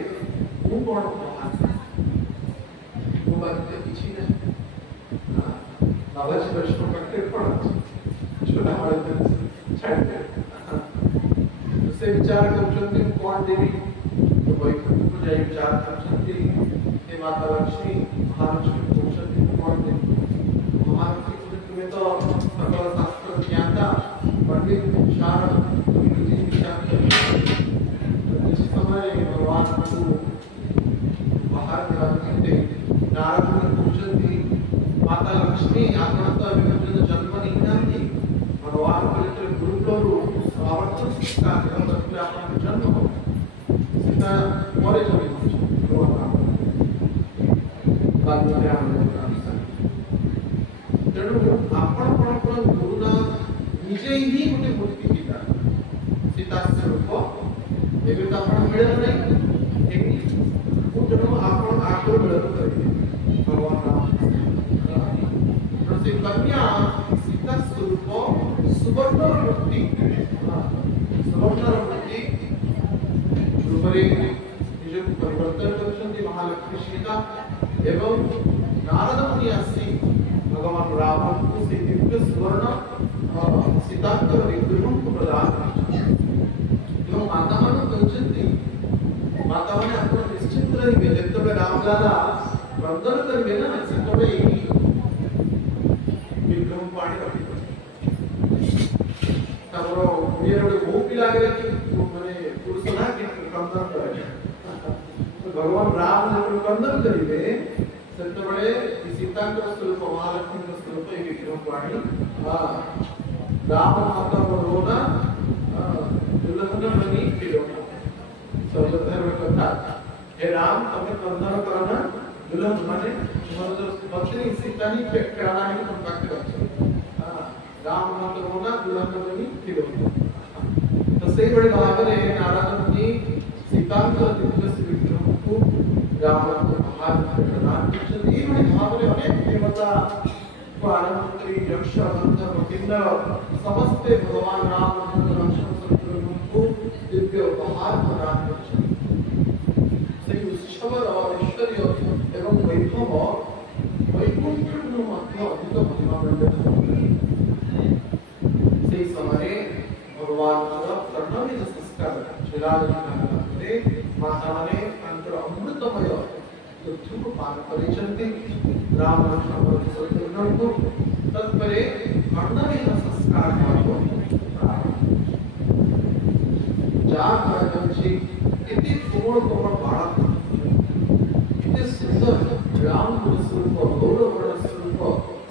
वो कौन उपहार वो बात किसी ने नवज वैष्णव करके पढ़ा छोटा हमारे छाड़ से विचार कर कौन देवी तो वैकुंठ को जाए विचार कर हे माता लक्ष्मी महालक्ष्मी पूछती कौन देवी महालक्ष्मी में तो सकल शास्त्र ज्ञाता पंडित शारद समय भगवान को बाहर नारद मुनि पूछती माता लक्ष्मी आत्महत्या विभजन जन्म नहीं भगवान को गुरुकुल आवर्तन शिक्षा जन्म हो सीता मरे चली तेणु आपण गुरुना निजे ही गोटे मूर्ति पिता सीता स्वरूप एबे तो आपण मिलन नहीं तेणु आपण आको मिलन करिवे भगवान राम से कन्या सीता स्वरूप सुवर्ण मूर्ति रूपरे निज परिवर्तन करछन्ति महालक्ष्मी सीता एवं नारद मुनि आसी भगवान राम को से दिव्य सुवर्ण सीतांकर विग्रह को प्रदान एवं माता मान कहछन्ति माता माने आपण निश्चित रहिबे जेतबे रामलाला वंदन करबे ना सेतबे विग्रह पाणी रखि तमरो ये रे बहु पिला के माने पुरुष ना कि वंदन करे तो भगवान राम ने वंदन करिबे सेतबे सीतांकर स्वरूप महालक्ष्मी स्वरूप एक विग्रह पाणी राम माता बोलोना दुल्हन बनी फिरो सर्वधर्म कथा हे राम तमे वंदन करना दुल्हन माने तुम्हारा जो पत्नी सीता ही खेळणा ही तुम पाके रखो राम माता बोलोना दुल्हन बनी फिरो तो सही बड़े भावरे नारद मुनि सीतांकर दिव्य विग्रह को राम को हाथ में प्रदान करते ये बड़े भावरे अनेक देवता प्राणमंत्री यक्ष गंधर्व किन्नर समस्त भगवान राम लक्ष्मण शत्रुघ्न को दिव्य उपहार प्रदान करते सही उत्सवर और ऐश्वर्य एवं वैभव वैकुंठ में मध्य अधिक महिमा मंडित सही समय भगवान का प्रणवित संस्कार विराजमान माता ने अंतर अमृतमय दुग्ध को पान करिछन्ति राम लक्ष्मण शत्रुघ्न को तत्परे वर्णनीय संस्कार को चार जी इति कोमल कोमल बालक इति सुंदर राम स्वरूप गौरव स्वरूप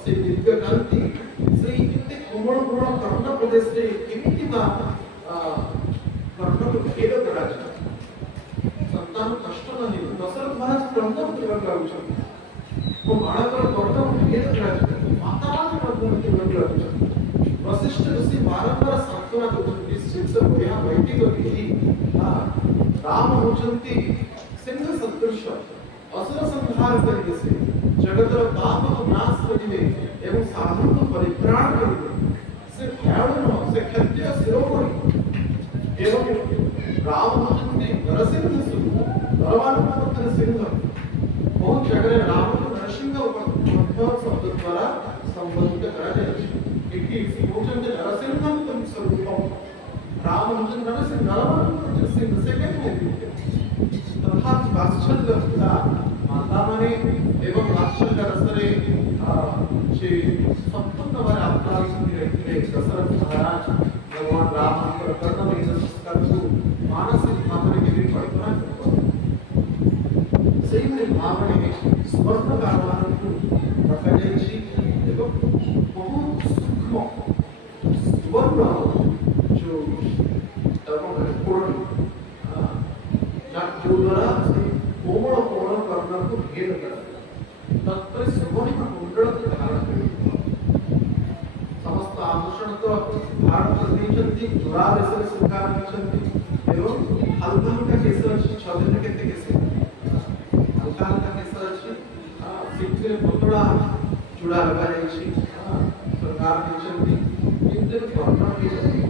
से दिव्य कांति श्री इति कोमल कोमल कर्ण प्रदेश रे किमिति बा कर्ण को खेल कराछ संतान कष्ट नहीं दशरथ महाराज क्रंदन करन लागुछन वो बाळकर कर्ण खेल कराछ माता मान क्रंदन करन लागुछन वशिष्ठ ऋषि बारंबार सांत्वना करछन निश्चित से यह वैदिक विधि राम होचंती सिंह सदृश असुर संहार करिवे से जगतर पाप को नाश करिवे एवं साधु को परित्राण करिवे से ख्याल से क्षत्रिय शिरोमणि एवं राम होचंती नरसिंह स्वरूप नरवान पुत्र सिंह बहुत जगह राम को नरसिंह मध्य शब्द द्वारा संबोधित करा जाय इति होचंती नरसिंह स्वरूप राम होचंती नरसिंह नरवान पुत्र सिंह से कहते तथा वात्सल्य पिता माता माने एवं वात्सल्य रसरे श्री संपूर्ण हमारे अवतार रहते दशरथ महाराज भगवान राम पर कर्णमय संस्कार को मानसिक भावना के लिए कल्पना करते सही भावना स्वर्ण कारवान को रखा जाए एवं बहुत सूक्ष्म स्वर्ण जो जो द्वारा कोमल कोमल कर्ण को भेद कर तत्पर सुवर्ण कुंडल को धारण कर समस्त आभूषण तो धारण कर देछन्ति जुरा देशरे स्वीकार करछन्ति एवं हल्का हल्का केसर अछि 6 दिन केते केसर हल्का हल्का केसर अछि ସେଥିରେ ପତଳା ଚୂଡ଼ା ଲଗାଯାଇଛି ସରକାର ଦେଇଛନ୍ତି କିନ୍ତୁ କର୍ଣ୍ଣ ଦେଇଛନ୍ତି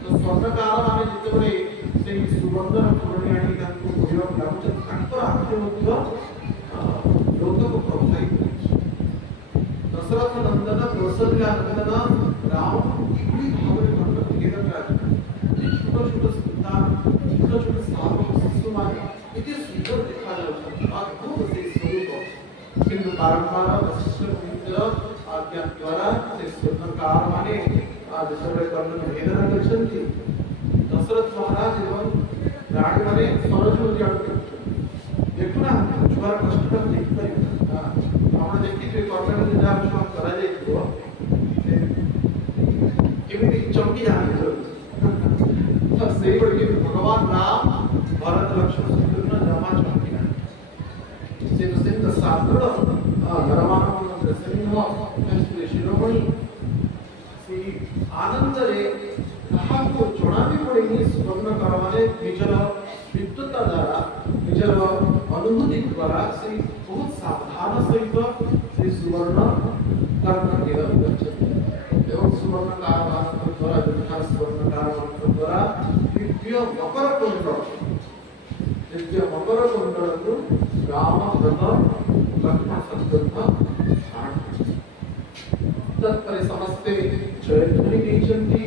ତ ସ୍ୱର୍ଣ୍ଣକାର ମାନେ ଯେତେବେଳେ ସେଇ ସୁଗନ୍ଧର ଫୁଲଣି ଆଣି ତାଙ୍କୁ କହିବାକୁ ଲାଗୁଛନ୍ତି ତାଙ୍କର ଆଖିରେ ମଧ୍ୟ ଲୋକକୁ ପ୍ରଭାବିତ କରିଛି ଦଶରଥ ନନ୍ଦନ କୌଶଲ୍ୟା ନନ୍ଦନ ରାମ କିଭଳି ଭାବରେ କର୍ଣ୍ଣ ଛୋଟ ଛୋଟ ସନ୍ତାନ ଛୋଟ ଛୋଟ ଶାବକ ଶିଶୁମାନେ ଏତେ ସୁନ୍ଦର ଦେଖାଯାଉଛନ୍ତି ଅଦ୍ଭୁତ ସେଇ ସ୍ୱରୂପ କିନ୍ତୁ ବାରମ୍ବାର ବଶିଷ୍ଠ ମୁନିଙ୍କର ଆଜ୍ଞା ଦ୍ୱାରା ସେ ସ୍ୱର୍ଣ୍ଣକାର ମାନେ ଯେତେବେଳେ କର୍ଣ୍ଣକୁ ଭେଦନା କରିଛନ୍ତି ଦଶରଥ ମହାରାଜ ଏବଂ ରାଣୀ ମାନେ ସରଜୁରି ଆଡ଼କୁ ଦେଖୁନାହାନ୍ତି ଛୁଆର କଷ୍ଟଟା ଦେଖିପାରିବେ ଆପଣ ଦେଖିଥିବେ କର୍ଣ୍ଣକୁ ଯାହା ଛୁଆ କରାଯାଇଥିବ କେମିତି ଚମକି ଯାଆନ୍ତି ସେଇଭଳି ଭଗବାନ ରାମ ଭରତ ଲକ୍ଷ୍ମଣ ଶତ୍ରୁଘ୍ନ ଜମା ଚମକି ନାହାନ୍ତି ସେ ତ ସେମିତି ସାଦୃଢ ନରମାନବ ସିଂହ ଶିରୋମଣି ସେଇ ଆନନ୍ଦରେ କାହାକୁ ଜଣା ବି ପଡ଼େନି ସୁବର୍ଣ୍ଣକାର ମାନେ ନିଜର ବିଦ୍ୟୁତା ଦ୍ୱାରା ନିଜର ଅନୁଭୂତି ଦ୍ୱାରା ସେଇ ବହୁତ ସାବଧାନ ସହିତ ସେ ସୁବର୍ଣ୍ଣ କର୍ଣ୍ଣ ନିଧନ କରିଛନ୍ତି ଏବଂ ସୁବର୍ଣ୍ଣକାର ମାନଙ୍କ ଦ୍ୱାରା ଯୋଦ୍ଧା ସୁବର୍ଣ୍ଣକାର ମାନଙ୍କ ଦ୍ୱାରା ଦ୍ୱିତୀୟ ମକର କୁଣ୍ଡଳକୁ ରାମ ଭରତ ଲକ୍ଷ୍ମଣ ଶତ୍ରୁଘ୍ନ तत्पर समस्ते जयध्वनि ଦେଇଛନ୍ତି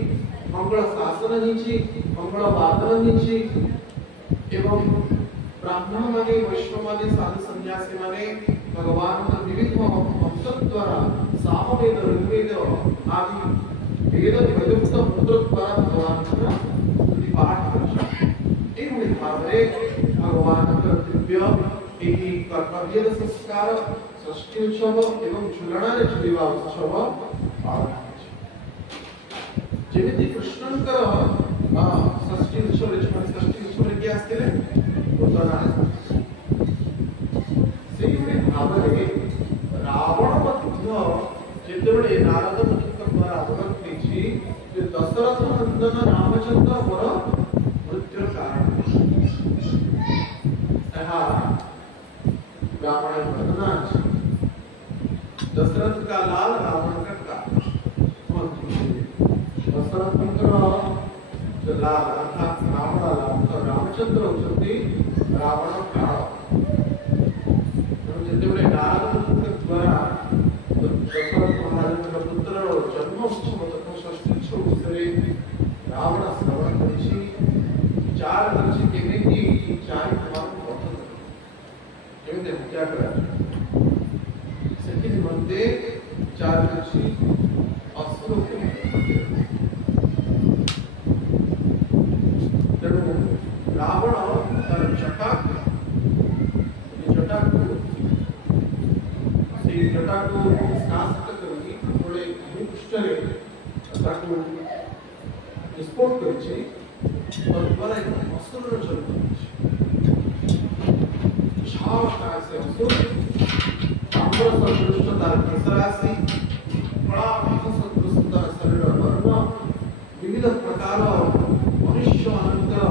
मंगल शासन ହେଇଛି मंगल वादन ହେଇଛି ଏବଂ ब्राह्मण माने वैष्णव माने साधु सन्यासी माने भगवान का विविध अंश द्वारा सामवेद ऋग्वेद आदि वेद वेदोक्त मंत्र द्वारा भगवान का स्तुति पाठ करछन् एभଳି भाବରେ भगवान का दिव्य ଏହି कर्तव्य संस्कार षष्ठी उत्सव एवं झुलणारे झुलिवा उत्सव पालन जेमिति कृष्णंकर षष्ठी उत्सव किए आसते से भावरे रावण मध्य जेतेबेले नारद मुनिଙ୍କ द्वारा अवगत होइछि जे दशरथ नंदन रामचंद्र मोर मृत्युर कारण एहा रावण वर्णना दशरथ का लाल रावण का काल दशरथ जो लाल अर्थात रावण लाल तो रामचंद्र होती रावण काल जेतेबेले नारद मुनिଙ୍କ द्वारा दशरथ महाराज पुत्र जन्म उत्सव तथा षष्ठी उत्सव विषय रावण श्रवण करिछि विचार करिछि केमिति चारि कुमार पथ केमिति हत्या करा सेठी निमंते चार करिछि असुर को तेणु रावण तार जटा को शासक करी थोड़े भूपृष्ठरे ताको विस्फोट करिछि तद्वारा एक असुरर जन्म होइछि विशालकाय से असुर ताम्र सदृश तार केसराशि कला सदृश तार शरीर वर्ण विविध प्रकार मनुष्य अनंतर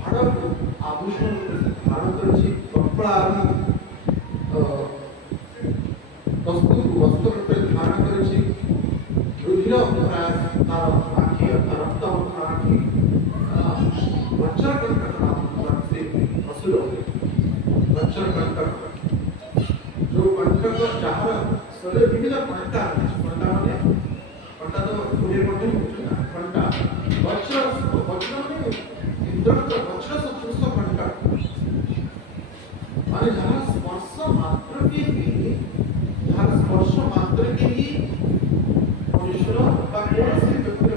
हाड़ आभूषण धारण करिछि कपड़ा आदि वस्तु रूपे धारण करिछि रुधिर प्रयास तार आखि रक्त आखि वज्र कंटक नाम से असुर वज्र कंटक जो कंटक जहार शरीर विविध कंटा माने कंटा तो पूरे कोठे होता कंटा वज्र माने इंद्र का वज्र सदृश कंटा माने जहां स्पर्श मात्र के ही मनुष्य का कौन से व्यक्ति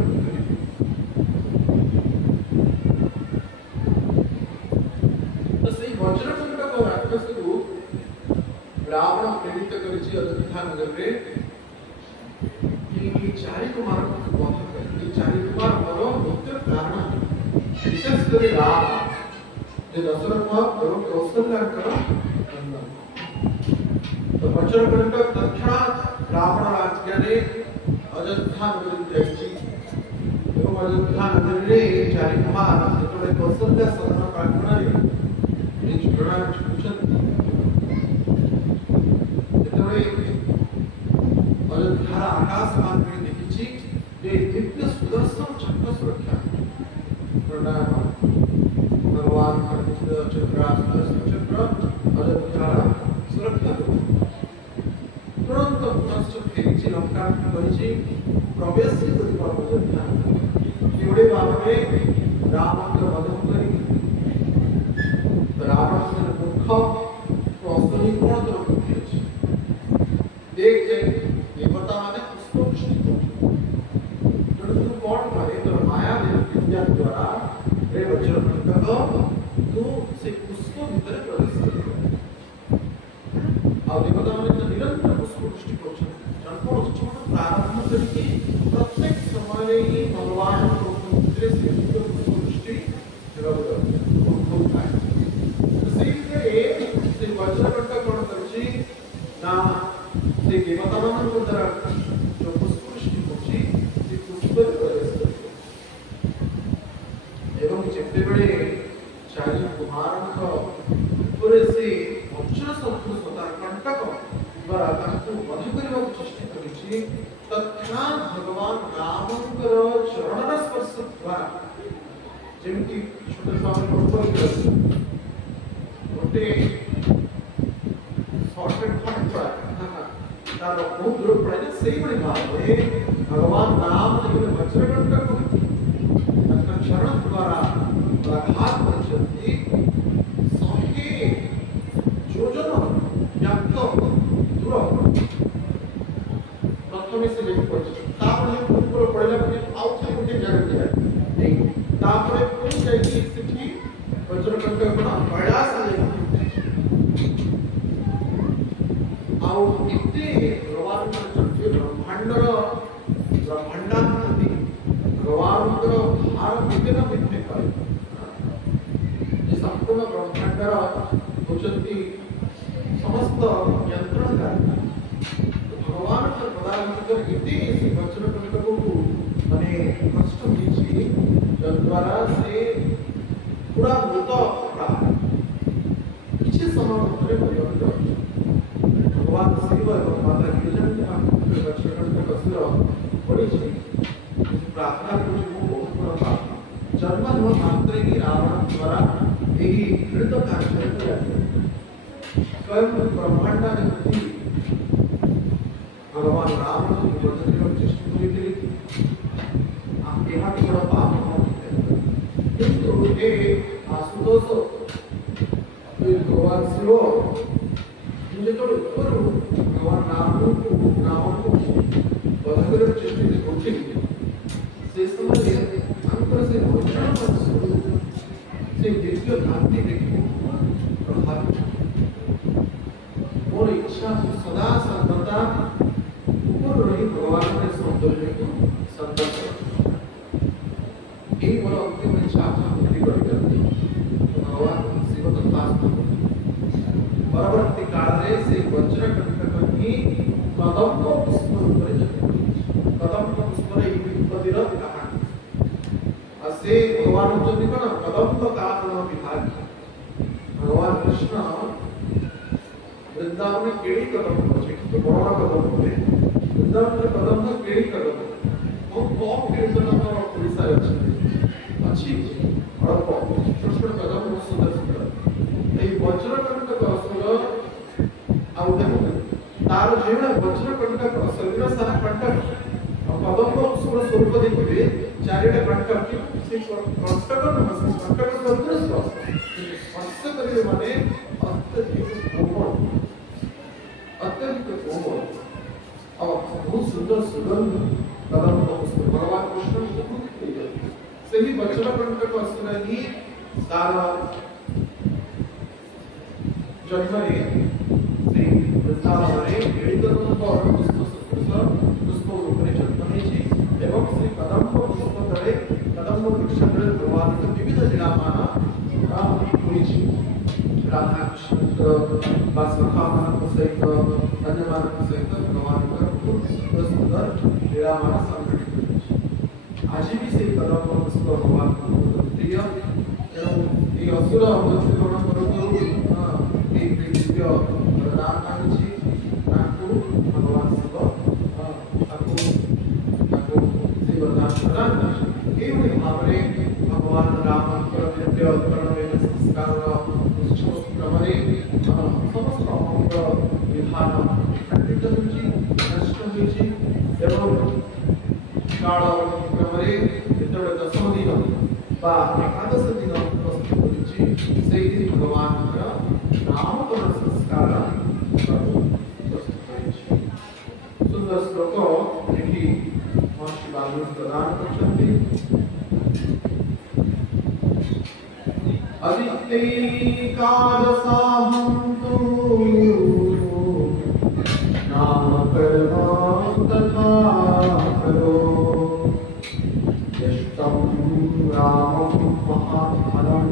तो सही वज्रकंटक को राक्षस को रावण प्रेरित करिछि अयोध्या नगर रे कि चारि कुमार को वध करे चारि कुमार पर मुख्य कारण विशेष करे राम जे दशरथ एवं कौशल्या का तो वज्रकंटक दक्षिणा रावण राज्य ने अयोध्या नगरी जाइछि एवं अयोध्या नगरी रे चारि कुमार जेतोले कौशल्या सदन प्रांगण रे निज प्राण छुछन आकाश मार्ग में देखी जे दिव्य सुदर्शन चक्र सुरक्षा भगवान चक्र अयोध्या सुरक्षा तुरंत पुनश्च फेरी लंका कही प्रवेश अयोध्या एवढे भावे राम वधन करी रावण दुख असली कौन तो देख जाए ये बता माने उसको दृष्टि जो तू कौन करे तो माया विद्या द्वारा रे वज्र कंटक तू से उसको भीतर प्रवेश कर और ये बता माने तो निरंतर उसको दृष्टि को जन्म उसको प्रारंभ करके प्रत्येक समय ही भगवान को दूसरे से उसको दृष्टि जरूर होता है से वज्र कंटक कौन करची ना से देवता मान को द्वारा जो पुष्पृष्टि होची से पुष्प प्रवेश करते एवं जेते बेले चारि कुमार को ऊपर से वज्र संपूर्ण सदा कंटक द्वारा ताकू वध करबा चेष्टा करिछि तत्क्षणात भगवान रामंकर चरण स्पर्श द्वारा जेमति छोटे स्वामी प्रभु गोटे शॉर्टकट तार बहुत दूर पड़े सही बड़ी बात है भगवान राम ने वज्रकंटक चरण द्वारा आघात करते सहे योजन याक्ष दूर प्रथम से लेके पहुंचे तापर ऊपर पड़ेला कि आउट से गोटे जगह दिया नहीं तापर पुणी जाई सिटी वज्रकंटक बना प्रयास ले आउ इते भगवान के ब्रह्मांडर ब्रह्मांडांति भगवान भार कितना मिथ्य करे ये संपूर्ण ब्रह्मांडर होचंती समस्त यंत्रणकारी भगवान के प्रदान कर इते से वचन कंटक को माने कष्ट मिछि द्वारा से पूरा मृत प्राण किछि समय भीतर परिवर्तन भगवान शिव और माता गिरिजा के वचन कंटक असुर बड़ी छी प्रार्थना को बहुत बड़ा जन्म हो मात्र ही रावण द्वारा यही कृत कार्य किया स्वयं ब्रह्मांड ने प्रति भगवान राम को वचन की चेष्टा की थी आप यहाँ की बड़ा पाप होते किंतु ये आशुतोष भगवान शिव मुझे तो ऊपर भगवान राम को वधकर चेष्टा की होती से समय अंतर से वचन से दिव्य कांति देखी प्रभावित और इच्छा सदा सर्वदा ऊपर रही भगवान के सौंदर्य को संदर्भ यही बड़ा अंतिम इच्छा पूरी करती भगवान शिव तत्वास्तु परवर्ती काल रे से वज्र कंटक की कदम को पुष्प ऊपर कदम को पुष्प रे उत्पत्तिर कहानी असे भगवान जति कोन कदम को कारण विभाग भगवान कृष्ण वृंदावन में केड़ी कदम पहुंचे तो बड़ा कदम बोले वृंदावन में कदम में केड़ी कदम वो कौन कीर्तन में पुलिस अच्छी और छोटे छोटे कदम वो सुंदर सुंदर ये वज्र कंटक असुर आउ देखो तार जेवण वज्र कंटक शरीर सारा कंटक कदम को उसको स्वरूप देखिए चारिटा कंटक से कंटक न कंटक सदृश स्पर्श करिवे माने अत्यधिक कोमल और बहुत सुंदर सुगंध कदम को भगवान कृष्ण बहुत प्रिय सही वज्र कंटक असुर ही सारा जन्मरे से वृंदावने एडितन पर पुष्प रूपरे जन्म हेछि एवं से कदम को पुष्प तले कदम वृक्ष तले भगवान के विविध लीलामान होइछि राधा कृष्ण वासुदेव को सहित अन्य मानव सहित भगवान का बहुत सुंदर सुंदर लीलामान संघटित होइछि आज भी से कदम को पुष्प भगवान को बहुत प्रिय एवं ये असुर अवतरण करू एक दिव्य प्रदान अछि ताकू भगवान शिव ताकू अनुष्ठान खंडित होइछि नष्ट होइछि एवं काल क्रमरे जेतबे दशम दिन बा एकादश दिन उपस्थित होइछि सेहि दिन भगवान नामकरण संस्कार उपस्थित होइछि सुंदर श्लोक एठी महर्षि वाल्मीकि प्रदान करछन्ति अदित्यैकादशाहं तु नामकरणं तथा करो यष्टं रामं महाफलं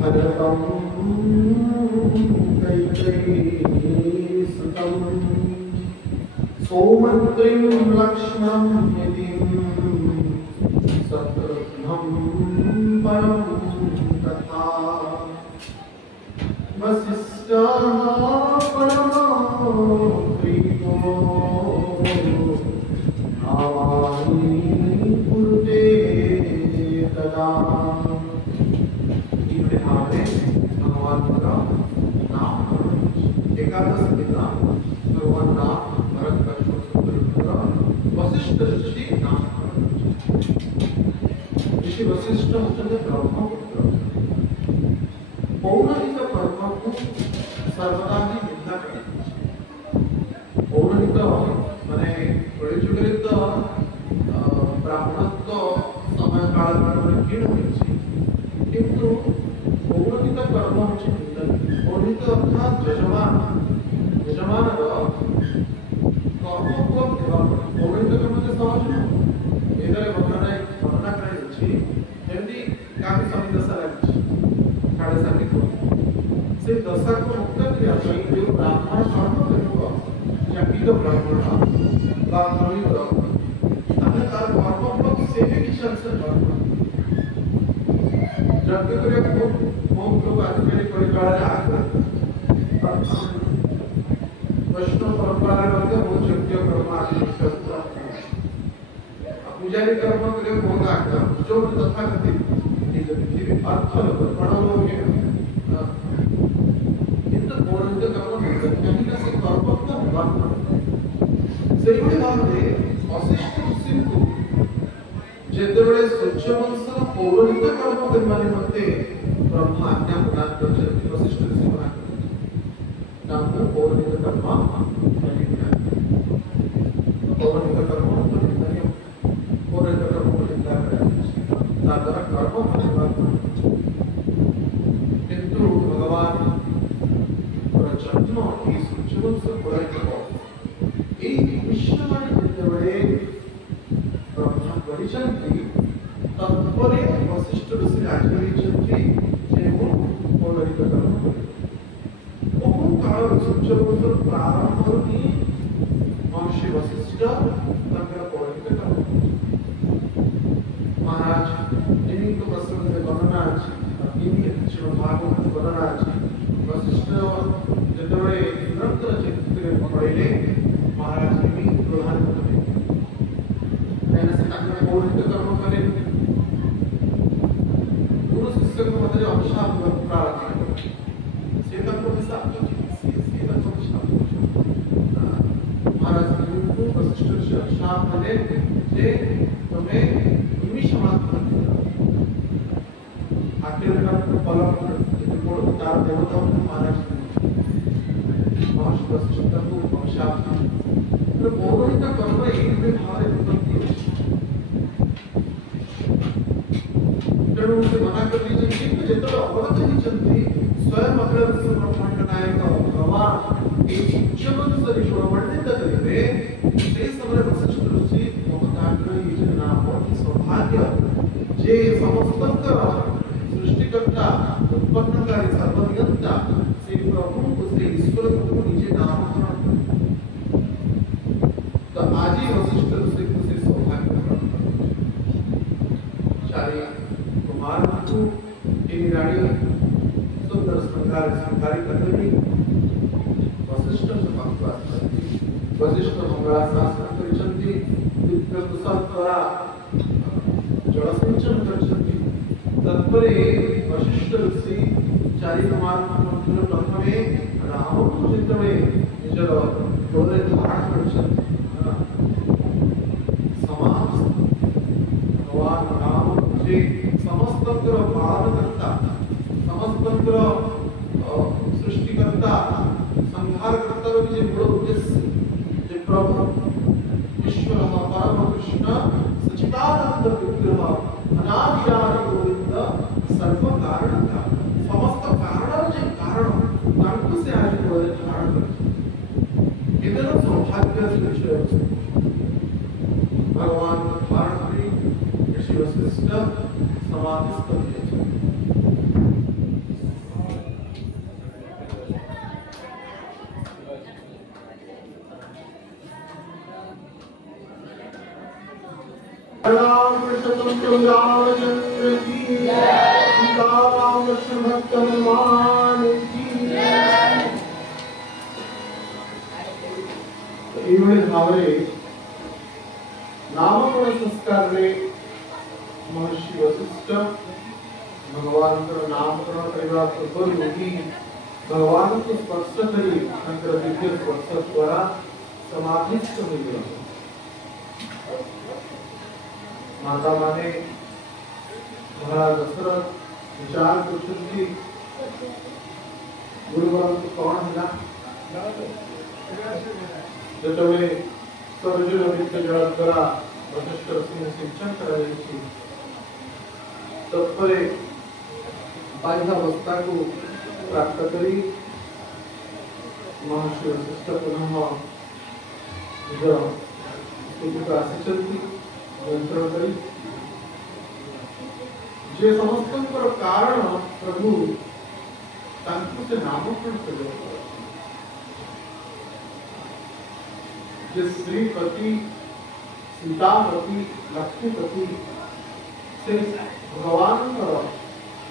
भरतं कैकेयीसुतं सौमित्रिं लक्ष्मणं नितिं शत्रुघ्नं परं तथा वसिष्ठः परमो प्रीतो नामानि कुरुते तदा भगवान का नाम एकादश दिन भगवान नाम भरत का वशिष्ठ ऋषि नाम ऋषि वशिष्ठ होते ब्रह्मपुत्र पौराणिक कर्म को सर्वदा ही निंदा करते पौराणिक माने प्रचलित ब्राह्मणत्व समय काल में क्षीण होइछि किंतु पौराणिक कर्म होछि निंदा पौराणिक अर्थात यजमान कर्म को पौराणिक कर्म से सहज एदरे वर्णना कराइछि जेमि काफी समय दशा लागछि साढ़े साथी को से दशा को मुक्त किया जो ब्राह्मण कर्म करिबो जाति ब्राह्मण बा मणि ब्राह्मण ताहे तार कर्म फल से भी किछ अंश कर्म यज्ञ करे बहुत लोग आधिकारिक परिकाल आग्रह वैष्णव परंपरा मध्य बहुत यज्ञ कर्म आदि पूजारी कर्म करे बहुत आग्रह जो तथाकथित अर्थ प्रणव किंतु पौराणिक कर्म कहीं से कर्म तो ब्रह्म से भावे वशिष्ठ ऋषि को जेतेबेले सूर्यवंश पौराणिक कर्म करने निमंते ब्रह्मा आज्ञा प्रदान करछन्ति वशिष्ठ ऋषि मना तांको पौराणिक कर्म पौराणिक कर्म पौराणिक कर्म निंदा ताद्वारा कर्म फलवान किंतु भगवान जन्म ई सूर्यवंश पौराणिक এই বিশ্ববাণী যেতবে ব্রহ্মা করিছন্তি তৎপরে বশিষ্ঠ ঋষি রাজি হইছন্তি যে ମୁଁ ପୌରାଣିକ କର୍ମ କରିବି ବହୁ କାଳ ସୂର୍ଯ୍ୟବଂଶ ପ୍ରାରମ୍ଭରୁ ହିଁ ମହର୍ଷି ବଶିଷ୍ଠ ତାଙ୍କର ପୌରାଣିକ କର୍ମ महाराज इन्हीं को प्रसंग में वर्णना अछि इन्हीं श्रीमद् भागवत वर्णना अछि वशिष्ठ जेतबे ग्रंथ चित्र पढ़िले महाराज भी प्रधान होते मैंने से ताकि पौराणिक कर्म करे गुरु शिष्य को मध्य अभिशाप प्राप्त से तक को हिसाब महाराज को वशिष्ठ से अभिशाप मिले जे तुम्हें निमिष मात्र आखिर का फल को तार देवता महाराज महर्षि वशिष्ठ को अभिशाप पौराणिक कर्म एक भाव उत्पत्ति तेणु से मना कर दीजिए कि जेतो अवगत होइछन्ति स्वयं अग्र विश्व ब्रह्मांड नायक भगवान एक उच्चवंश ऋषि वर्णित करिवे से समय वशिष्ठ ऋषि ममताग्रही जे नाम सौभाग्य जे समस्त सृष्टिकर्ता उत्पन्नकारी सर्वनियंता से प्रभु को से ईश्वर को निजे नामकरण तो आज ही वशिष्ठ ऋषि को से सौभाग्य चारे कुमार को इन रानी सुंदर संकारी करने वशिष्ठ भगवान वशिष्ठ मंगला शास्त्र करिसंति दिव्य कुशल द्वारा जलसिंचन करिसंति तत्परे वशिष्ठ ऋषि चारि कुमार मध्य प्रथमे राम को जेतबे ନିଜର କୋଳରେ ଧାରଣ କରିଛନ୍ତି ସମାଜ ଭଗବାନ ରାମ ଯେ ସମସ୍ତଙ୍କର ପାଳନକର୍ତ୍ତା ସମସ୍ତଙ୍କର ସୃଷ୍ଟିକର୍ତ୍ତା ସଂହାରକର୍ତ୍ତାର ଯେ ମୂଳ ଉଦ୍ଦେଶ୍ୟ ଯେ ପ୍ରଭୁ ईश्वर परम कृष्ण सच्चिदानंद विग्रह अनादिआदि गोविंद सर्व कारण का समस्त कारण जे कारण तांको से आज बोले धारण करते इधर सौभाग्य से विषय भगवान का धारण करी ऋषि वशिष्ठ समाधिस्थ किए राम कृष्ण रामचंद्र की सीता राम कृष्ण भक्त हनुमान की एवढे भावे नामकरण संस्कार रे महर्षि वशिष्ठ भगवान का नामकरण करने पूर्व ही भगवान को स्पर्श करी शंकर दिव्य स्पर्श द्वारा समाधिस्थ हो गए माता माने महाराज दशरथ विचार करछन्ति गुरुवर को कौन है जतवे सर्वजन वित्त जल द्वारा वशिष्ठ ऋषि सिंचन कराई तत्परे बाह्यावस्था को प्राप्त करी महर्षि वशिष्ठ पुनः निज स्तुति को आसिचन्ति मंत्रण करी जे समस्तंकर कारण प्रभु तांको से नामकरण करे जे श्रीपति सीतापति लक्ष्मीपति से भगवान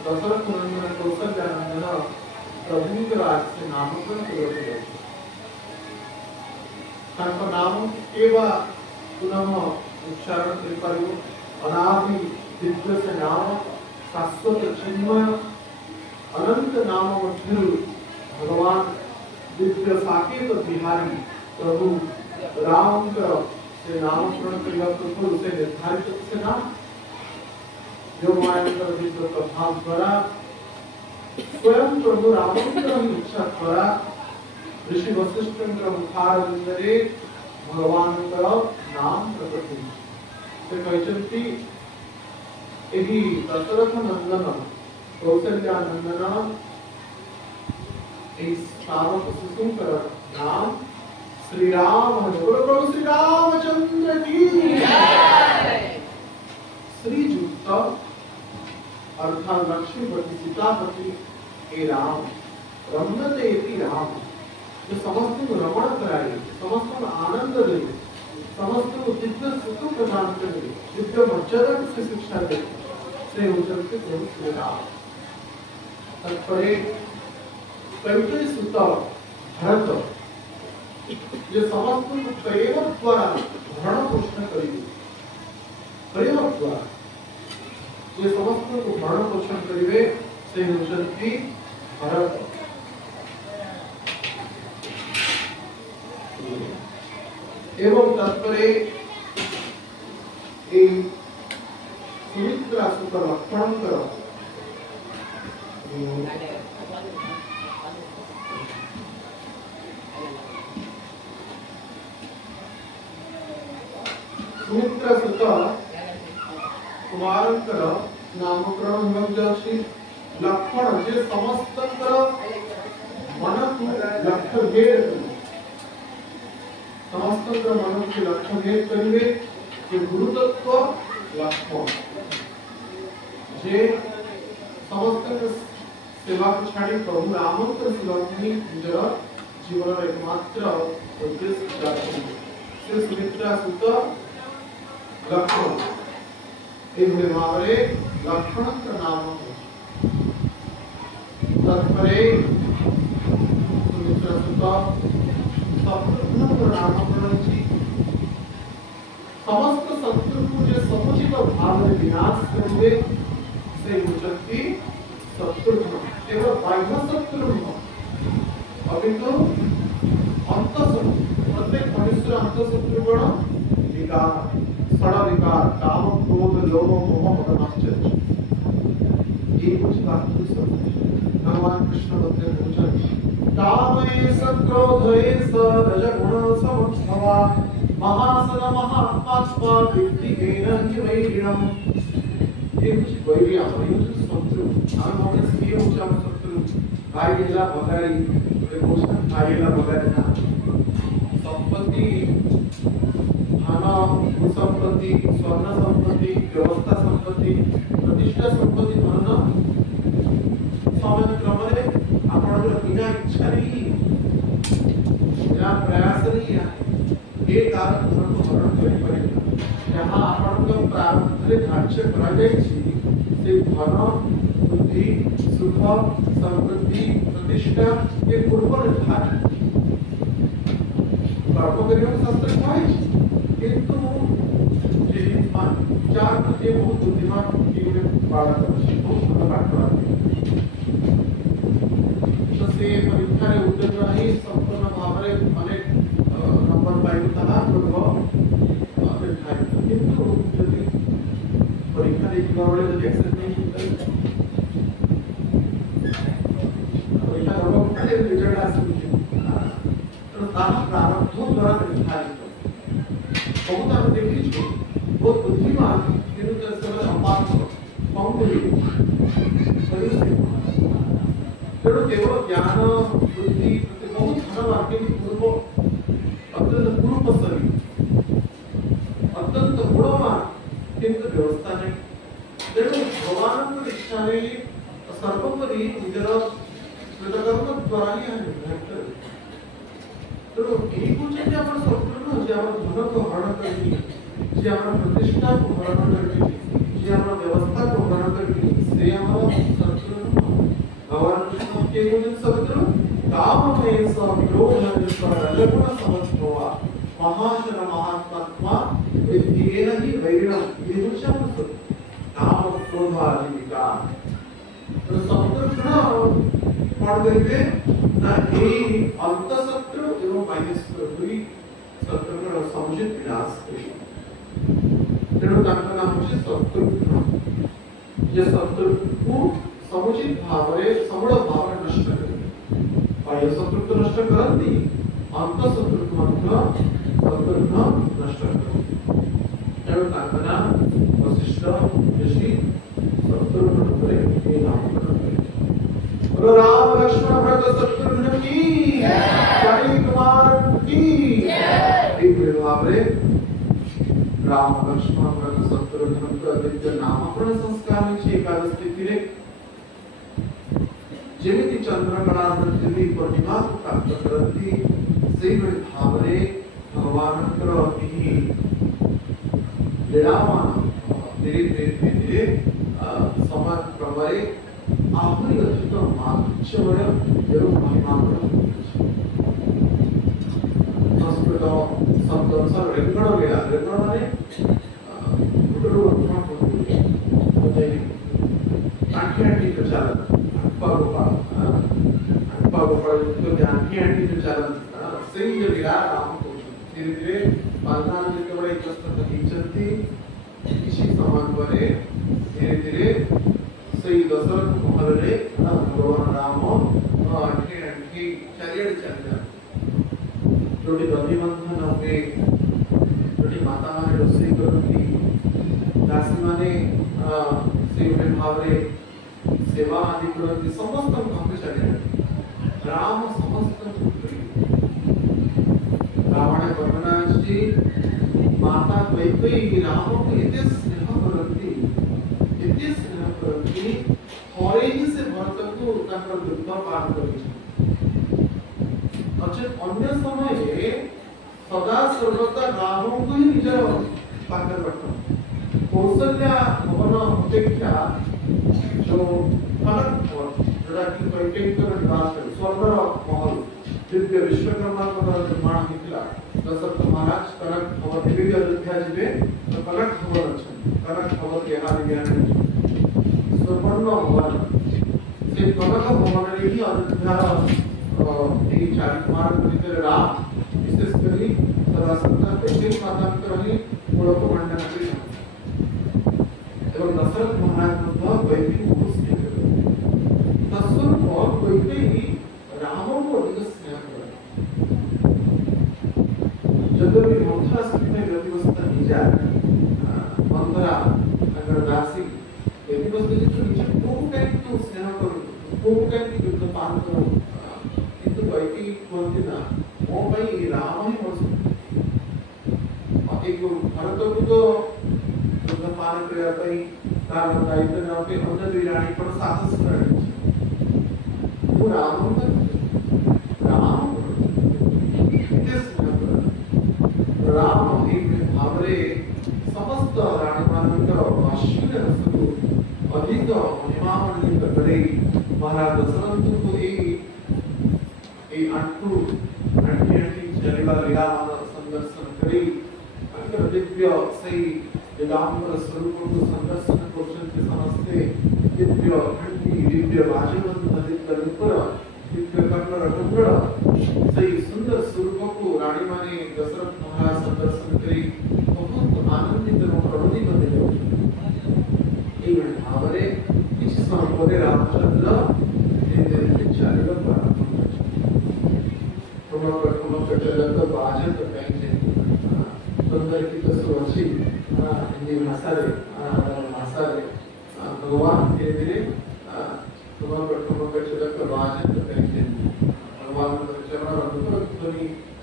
दशरथ नंदन कौशल्या नंदन प्रभु राज से नामकरण करे तांको नाम केवा पुनः उच्चारण कर अनादि दिव्य से नाम शाश्वत चिन्मय अनंत नाम मध्य भगवान दिव्य साकेत बिहारी प्रभु राम से नामकरण करने पूर्व से निर्धारित से नाम जो मानकर दिव्य प्रभाव द्वारा स्वयं प्रभु रामचंद्र इच्छा द्वारा ऋषि वशिष्ठ मुखारविंदरे भगवान नाम प्रकट से कहते एही दशरथ नंदन कौशल्या नंदन श्रावक शिशुकर नाम श्री राम प्रभु श्री रामचंद्र की श्रीयुक्त अर्थात लक्ष्मीपति सीतापति ए राम रमते राम जो समस्त को रमण कराए समस्त को आनंद दे समस्त को दिव्य सुख प्रदान करे दिव्य मर्यादा से शिक्षा दे से उजल के प्रभु श्री राम तत्परे कैकेयी सुत भरत जो समस्त को प्रेम द्वारा भरण पोषण करिवे प्रेम द्वारा जो समस्त को भरण पोषण करिवे से उजल की भरत एवं तत्परे सुमित्रा सुत लक्षण कर सुमित्रा सुत कुमारंकर नामकरण हो जाछि लक्षण जे समस्तंकर मन को लक्ष्य भेद समस्त मन के लक्ष्य भेद करिवे जे गुरुतत्व लक्ष्मण जे समस्त सेवा को छाड़ी प्रभु रामचंद्र सेवा में निजर जीवन एकमात्र उद्देश्य राखि से सुमित्रा सुत लक्ष्मण एभले भावरे लक्ष्मण का नाम तत्परे सुमित्रा सुत समस्त शत्रु को जो समुचित भाव में विनाश करेंगे से उच्चति शत्रु केवल बाह्य शत्रु नहीं अभी तो अंत कौन विकार षड विकार काम क्रोध लोभ मोह मद आश्चर्य ये कुछ बात सब भगवान कृष्ण बोलते हैं कामये क्रोधये रजगुण समुद्भवा महासन महात्मा व्यक्तिकेन हि वैरिणम् ये कुछ वैरी आपण शत्रु आम्ही म्हणतो की हे आमचे शत्रु काय गेला बगारी ते गोष्ट काय गेला बगारी ना संपत्ती धन संपत्ती स्वर्ण संपत्ती व्यवस्था संपत्ती प्रतिष्ठा संपत्ती धन समय क्रमरे आपण बिना इच्छा नहीं बिना प्रयास नहीं है ये कारण धन को हरण कर पड़ेगा जहां आपण को प्रारंभ रे धार्य करा जाय से धन बुद्धि सुख समृद्धि प्रतिष्ठा ये पूर्व निर्धारित कर्म करियो शास्त्र कहै किंतु बुद्धिमान चार जे बहुत बुद्धिमान की पालन करछि बहुत भल बात तो से परीक्षा रे उत्तीर्ण रही संपूर्ण भाव रे अनेक नंबर पाइबु ताहा पूर्व निर्धारित किंतु यदि परीक्षा रे गबड़े जो एक्सेस नहीं परीक्षा गबड़े खाली रिजल्ट आसी तो ताहा प्रारब्ध द्वारा निर्धारित बहुत हम देखिछु बहुत बुद्धिमान किंतु जैसे संपादक पंगुली तेणु केवल ज्ञान बुद्धि बहुत धनवान के पूर्व अत्यंत पूर्वपसरी अत्यंत गुणवान किंतु व्यवस्था नहीं तेणु भगवान इच्छा सर्वोपरि निजर कृतकर्म द्वारा ही निर्धारित तेणु यही कौन आपण शत्रु जे आपण धन को हरण करके जे आपण प्रतिष्ठा को हरण करके जे आपण व्यवस्था को हरण करके से हम शत्रु भगवान कृष्ण के गुण शत्रु काम में सब क्रोध रजगुण समझोवा महाशन महात्मा विद्येन ही वैरिणम् ये शब्द शत्रु काम क्रोध आदि विकार तो शत्रु कौन करिवे ना ए अंत शत्रु एवं बाह्य शत्रु दुई शत्रुर समुचित विनाश करिवे तेणु तांका नाम होछि शत्रु जे शत्रु को समुचित भाव रे समूल भाव नष्ट करिवे बाह्य शत्रु को नष्ट करंती अंत शत्रु को मध्य शत्रु नष्ट करते तेणु तांका नाम वशिष्ठ ऋषि शत्रु रे ये नामकरण बोलो राम लक्ष्मण भरत शत्रुघ्न की जय कुमार की जय एक भावरे राम लक्ष्मण भरत शत्रुघ्न का दिव्य नामकरण संस्कार में एकादश तिथि रे जेमिति चंद्रकला पृथ्वी पूर्णिमा को प्राप्त करती से भावरे भगवान अति लीलावान धीरे धीरे समाज क्रमरे आहुरी अधिक माधुर्य एवं महिमा संस्कृत शब्द अनुसार रेकड़ लीला रेकड़ माने गुटरू वर्तमान होते आंटी तो चलन अप्पा गोपाल तो आंटी तो चलन से ये लीला राम को धीरे धीरे पालना के बड़े कष्ट तकीचंती किसी समान बने धीरे धीरे सही दशरथ महल रे भगवान राम आंटी आंटी चारियाडे चल जा जोटी दधि मंथन हुए जोटी माता माने रोषेई करती दासी माने से उठे भाव रे सेवा आदि करती समस्त भाव चारियाडे राम समस्त रावण वर्णना जी माता कैकेयी राम को इतने स्नेह करती इतने स्नेह करती थोड़े ही से भरत को ताकर दुख पार करती अच्छा अन्य समय सदा सर्वदा राम को ही निजर पाकर रखता कौशल्या भवन अपेक्षा जो कनक भवन जोड़ा कि कैकेयी का निवास है स्वर्ग महल दिव्य विश्वकर्मा का निर्माण निकला दशरथ महाराज कनक भवन देवी अयोध्या जिले तो कनक भवन अच्छा कनक भवन यहाँ विज्ञान स्वर्ण भवन से कनक भवन रे ही अयोध्या एक चारित मार्ग भीतर राम विशेष करी सदा सत्ता कैकेयी कोळप मंडनाकडे এবং দশরথ মহারাজ মধ্যে বৈদিক উপস্থিত তখন পর বৈদেহী রামকে অধিক স্নেহ করে যদি মন্থরা স্নেহে ব্যতিব্যস্ত নিজার মন্থরা अगर दासी व्यतिब्यस्त जितु निज कोपकारितु स्नेह करू कोपकारितु युद्ध पान करू किंतु वैदिक बोलते ना मो भाई राम ही मोर एक भारत को तो युद्ध पान करया भाई तार दायित्व ने अन्य दुई रानी पर साहस करे वो राम राम एक भावरे समस्त राणी मानकर अश्विन रसको अधिक महिमामण्डित करे महाराज दशरथ को ए अंटू अंटी चलेला लीला संदर्शन करे अंतर दिव्य सही दिगंबर स्वरूप को संदर्शन करते समस्ते दिव्य घंटी दिव्य राजवंत दिव्य रूपर दिव्य कर्ण कुंडल सही सुंदर स्वरूप को रानी माने दशरथ महाराज संदर्शन करे बहुत आनंदित और प्रबोधित होते हैं एक भावरे किस समय बोले रामचंद्र धीरे-धीरे चलेगा तुम चलत बाजत कहीं सुंदर की तो सोची हिंदी भाषा रे भगवान धीरे-धीरे तुम चलत बाजत कहीं भगवान चरण अनुपम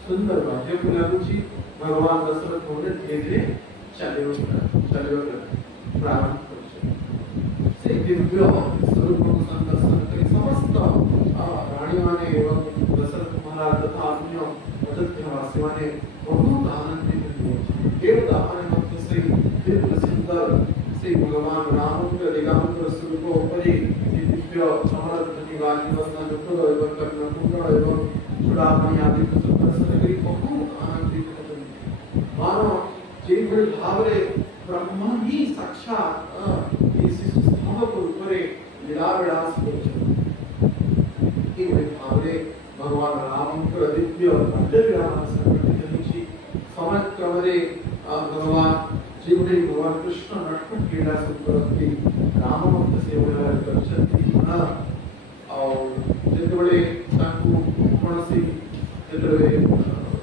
सुंदर बाजे को लागुची भगवान दशरथ होने धीरे-धीरे चले प्रारंभ करछे से दिव्य स्वरूप को संदर्शन करी समस्त रानी माने एवं दशरथ महाराज तथा अन्य अयोध्यावासी माने बहुत आनंदित हुए देवता माने भक्त से दिव्य सुंदर से भगवान राम के दिगंबर स्वरूप को परि दिव्य समरथ निवासी वदन दुख एवं कर्ण कुंडल एवं चूड़ामणि आदि संदर्शन करी बहुत आनंदित मानो जेवल भावरे ब्रह्मा ही साक्षात इस शिशु स्तंभ को ऊपरे लीला विलास करछे के भावरे भगवान राम के दिव्य मंदिर संगठित होछि समय क्रमरे भगवान जेवले भगवान कृष्ण नटखट क्रीडा संपत्ति राम भक्त सेवा करछति और जेतबळे ताकू कोनसी जेतबळे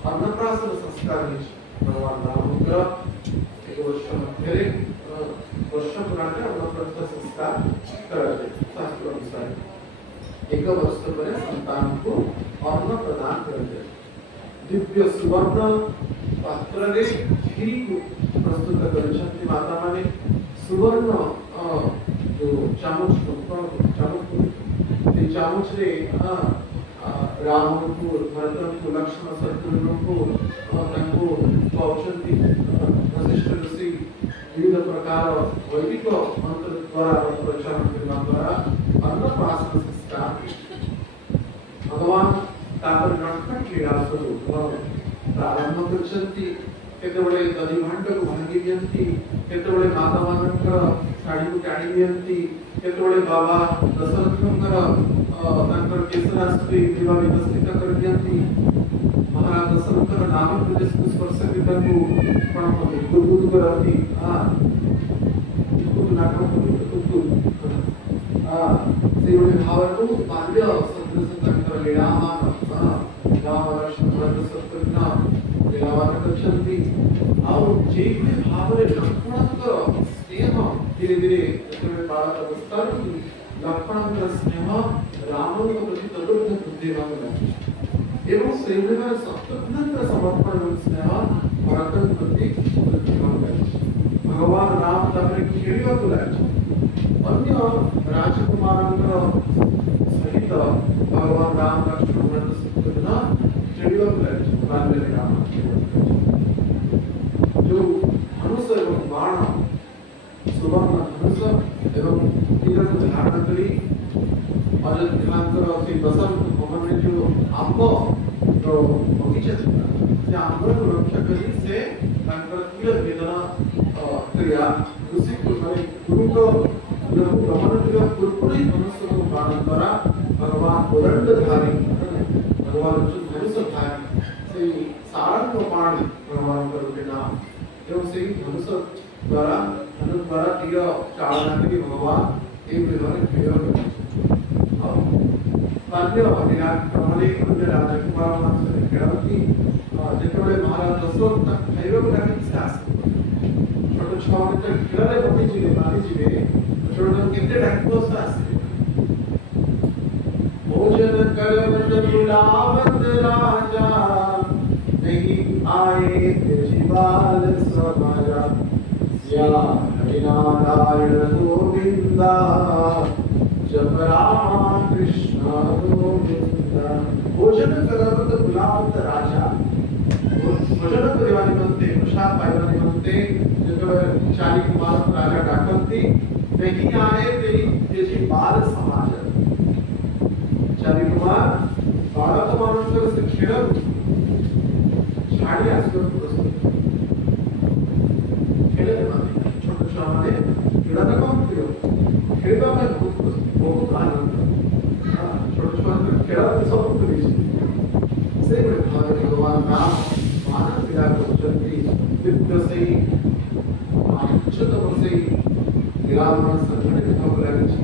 अन्नप्राशन संस्कार होछि भगवान राम का एक वर्ष मध्य वर्ष पुराने अन्नप्राशन संस्कार कराते शास्त्र अनुसार एक वर्ष पर संतान को अन्न प्रदान करते दिव्य सुवर्ण पात्र रे खीर को प्रस्तुत करछन्ति माता माने सुवर्ण जो चामच रे राम को भरत को लक्ष्मण शत्रुघ्न को तंको पौषन्ति वशिष्ठ ऋषि विविध प्रकार वैदिक मंत्र द्वारा प्रचारण करने द्वारा अन्नप्राशन संस्कार भगवान तापर नटखट क्रीडा स्वरूप प्रारंभ करछन्ति केतबळे दधि भांड को भांगी दियन्ति केतबळे माता मानकर साड़ी को टाणी दियन्ति केतबळे बाबा दशरथଙ୍କର तांकर केसरास्त्री विवाह विकसित कर दियन्ति महाराज दशरथଙ୍କର नाम प्रदेश को स्पर्श करताको पण गुदगुद करती गुदगुद नाटक गुदगुद सेवणे भावरको बाल्य सदृश तांकर लीलामान राम लक्ष्मण भरत शत्रुघ्न लीलामान करछन्ति और जेभଳି भावरे लक्ष्मणଙ୍କର स्नेह धीरे-धीरे ଯେତେବେଳେ ବାଳକ ଅବସ୍ଥାରୁ लक्ष्मणଙ୍କର स्नेह रामଙ୍କ प्रति तदुर्ध वृद्धि ହେବାକୁ ଲାଗେ ଏବଂ ସେଇଭଳି ଭାବେ ଶତ୍ରୁଘ୍ନଙ୍କର समर्पण स्नेह भरतଙ୍କ प्रति वृद्धि ହେବାକୁ ଲାଗେ भगवान राम ତାପରେ ଖେଳିବାକୁ ଲାଗେ अन्य राजकुमारଙ୍କର सहित भगवान राम लक्ष्मण भरत शत्रुघ्न खेଳିବାକୁ ଲାଗେ बाल्य राम जो धनुष एवं बाण सुवर्ण धनुष एवं तीर को धारण करी अयोध्याकर से दशरथ भवन में जो आंब जो बगीचा था से आंब को रक्षा करी से तांकर तीर वेदना क्रिया ऋषि को माने गुरु को गमन क्रिया पूर्वपुरी धनुष को बाण द्वारा भगवान कोदंडधारी भगवान जो धनुष धारी से सारंग पाणी भगवान का रूप नाम एवं से मनुष्य द्वारा तीर चालना के भगवान एक विधान क्रिया बाल्य अभियान प्रमाणे कुंडे राजकुमार मानस क्रियावती जेतोळे महाराज दशरथ तक खाइबा लागि सास छोट छाने तक खेलरे बति जिवे मारी जिवे छोट केते डाको सास भोजन करवत बुलावत राजा नहीं आए जीवाल समाजा या हरिनारायण गोविंदा जप राम कृष्ण गोविंदा भोजन करवत बुलावत राजा भोजन करवानी म्हणते प्रसाद पायवानी म्हणते जेतोळे चाली कुमार राजा डाकंती नहीं आए तेजी बाल समाज चाली कुमार बाळक माणूस से खेळत झाडी असतो खेळत छोट छोटे खेळत कोण खेळबा में बहुत आनंद छोट छोटे खेळत सब कुछ से भगवान नाम मानव क्रिया को चलती दिव्य से अक्षत से विरामण संगठन हो लगे छी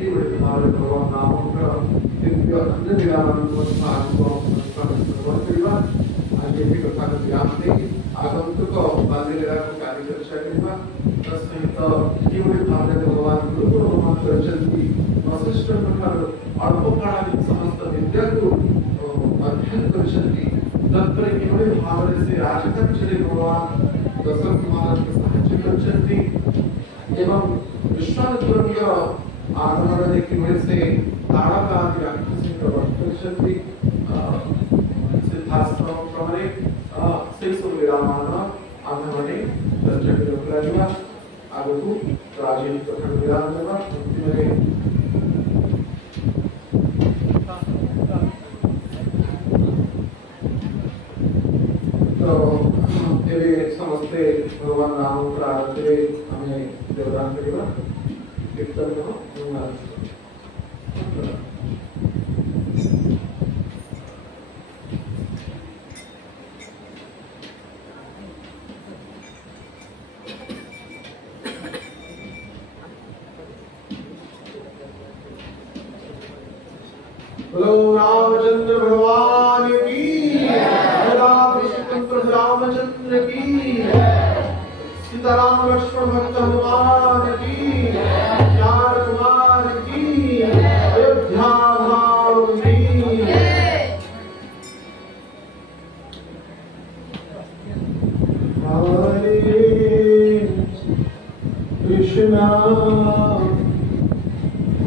ये बड़े हमारे भगवान नाम का दिव्य अन्य विरामण को साथ को संस्कार करिवा आगे भी कथा के विराम दे आगंतुक बांधेला को कार्य चर्चा करिवा तस्मै तो ये बड़े हमारे भगवान गुरु भगवान करचंती वशिष्ठ प्रकार अल्प कालावधि समस्त विद्या को अध्ययन करचंती तत्पर केवल भावने से राजकन चले भगवान दशरथ महाराज के साहाय्य करचंती एवं विश्वामित्र के आगमन केवल से ताड़का आदि राक्षसी प्रवर्त करचंती सिद्धास्त्र प्रमाणे से सब विरामान आगमने चर्चा के उपलब्धिया आगतु राजीव कथा विराम देवा अंतिम तो तेरे समस्ते भगवान नाम प्रार्थने हमें देवदान करेगा कीर्तन करो बोलो रामचंद्र भगवान की रामचंद्र की सीताराम लक्ष्मण भक्त हनुमान की चार कुमार की अयोध्या धाम की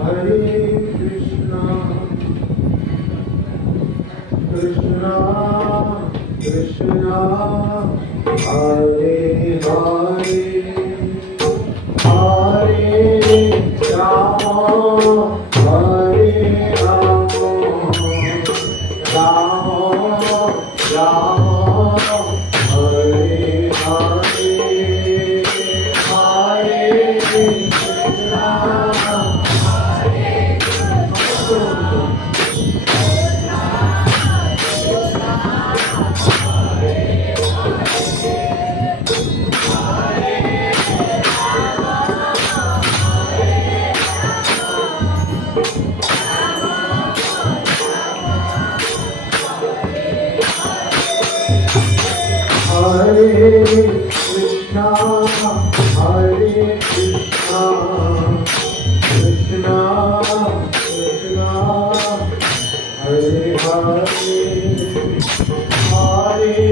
हरे कृष्णा कृष्णा कृष्णा हरे हरे हरे राम हरे Ram Ram Ram Hare Hare Hare Krishna Hare Krishna, Hare Krishna, Krishna Krishna, Hare Hare, Hare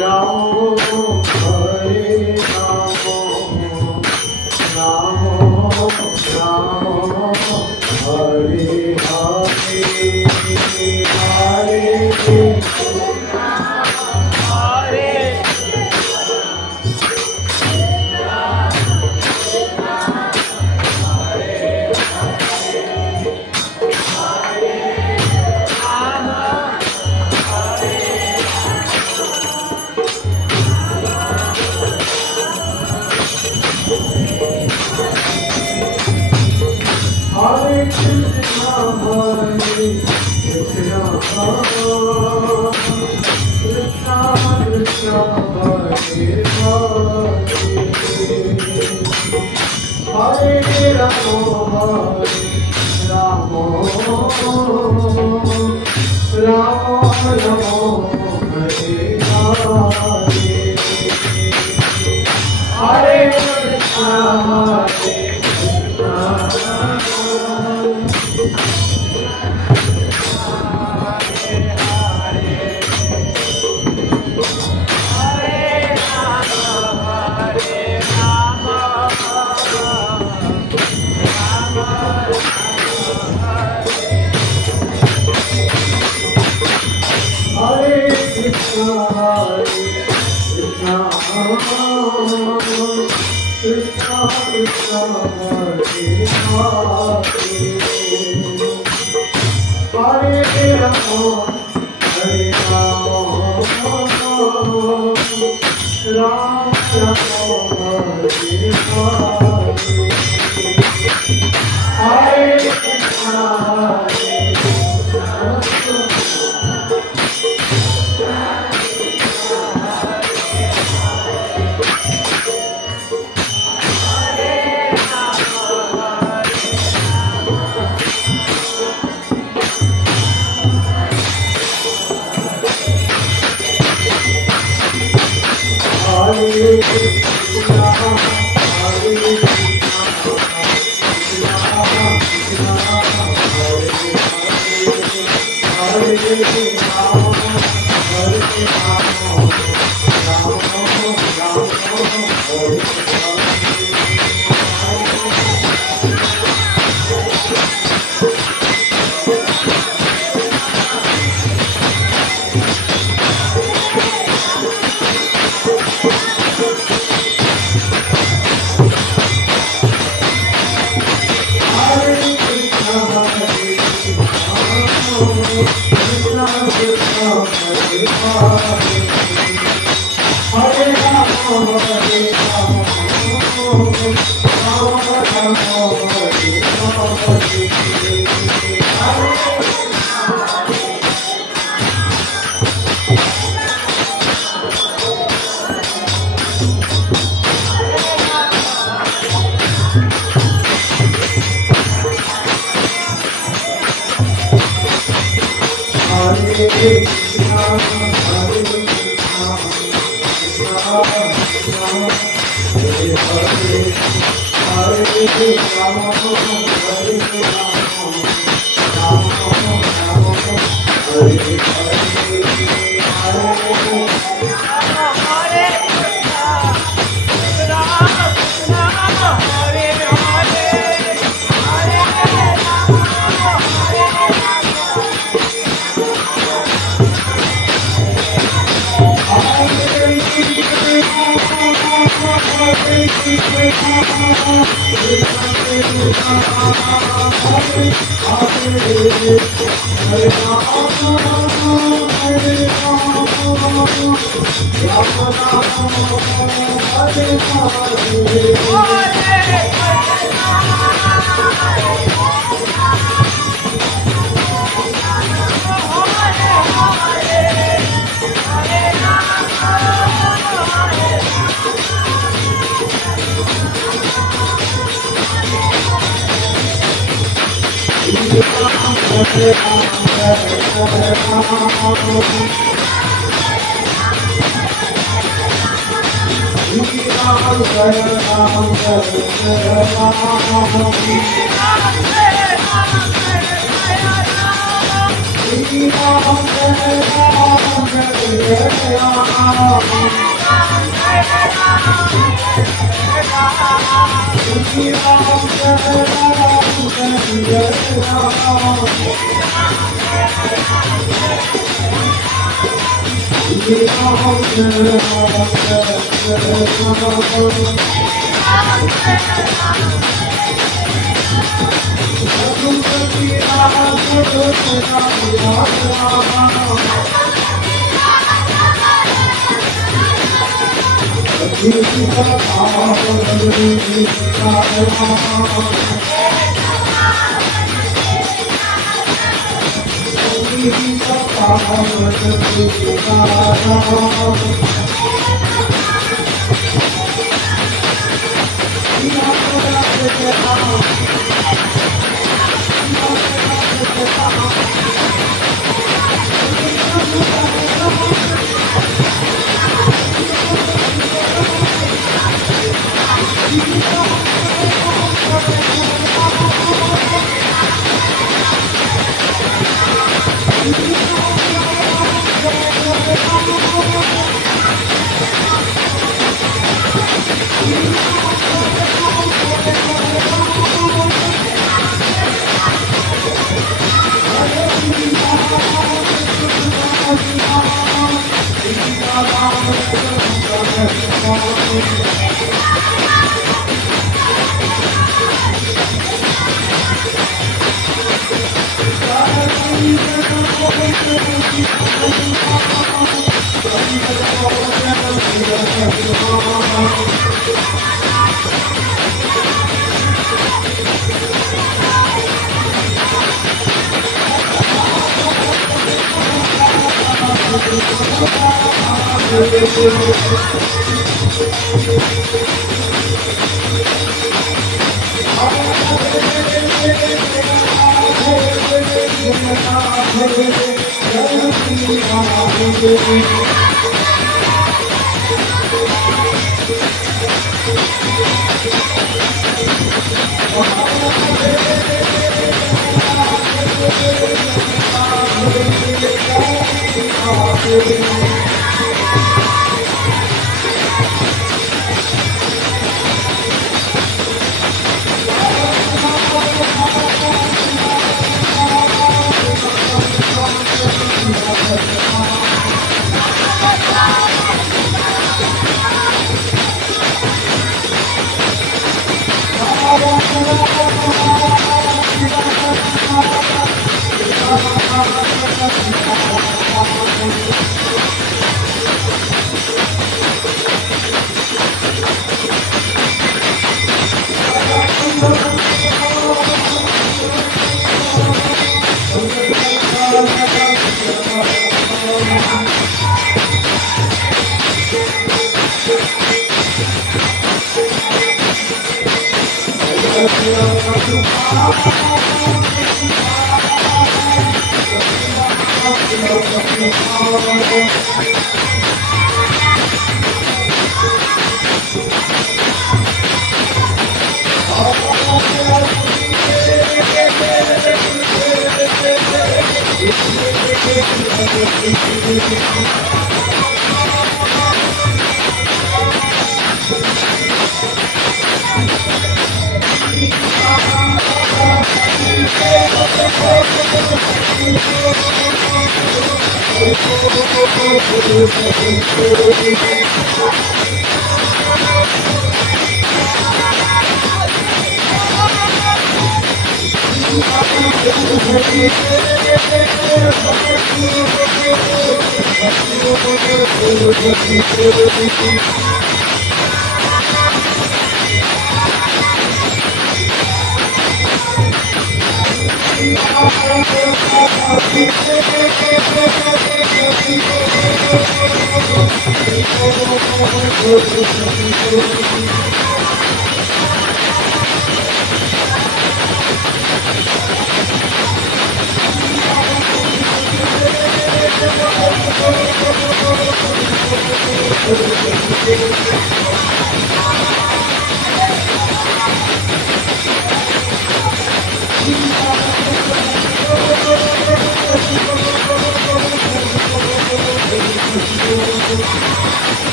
Ram, Hare Ram, Ram Ram, Hare Hare, Hare Krishna. Hare Krishna, Hare Krishna, Krishna Krishna, Hare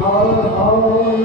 Hare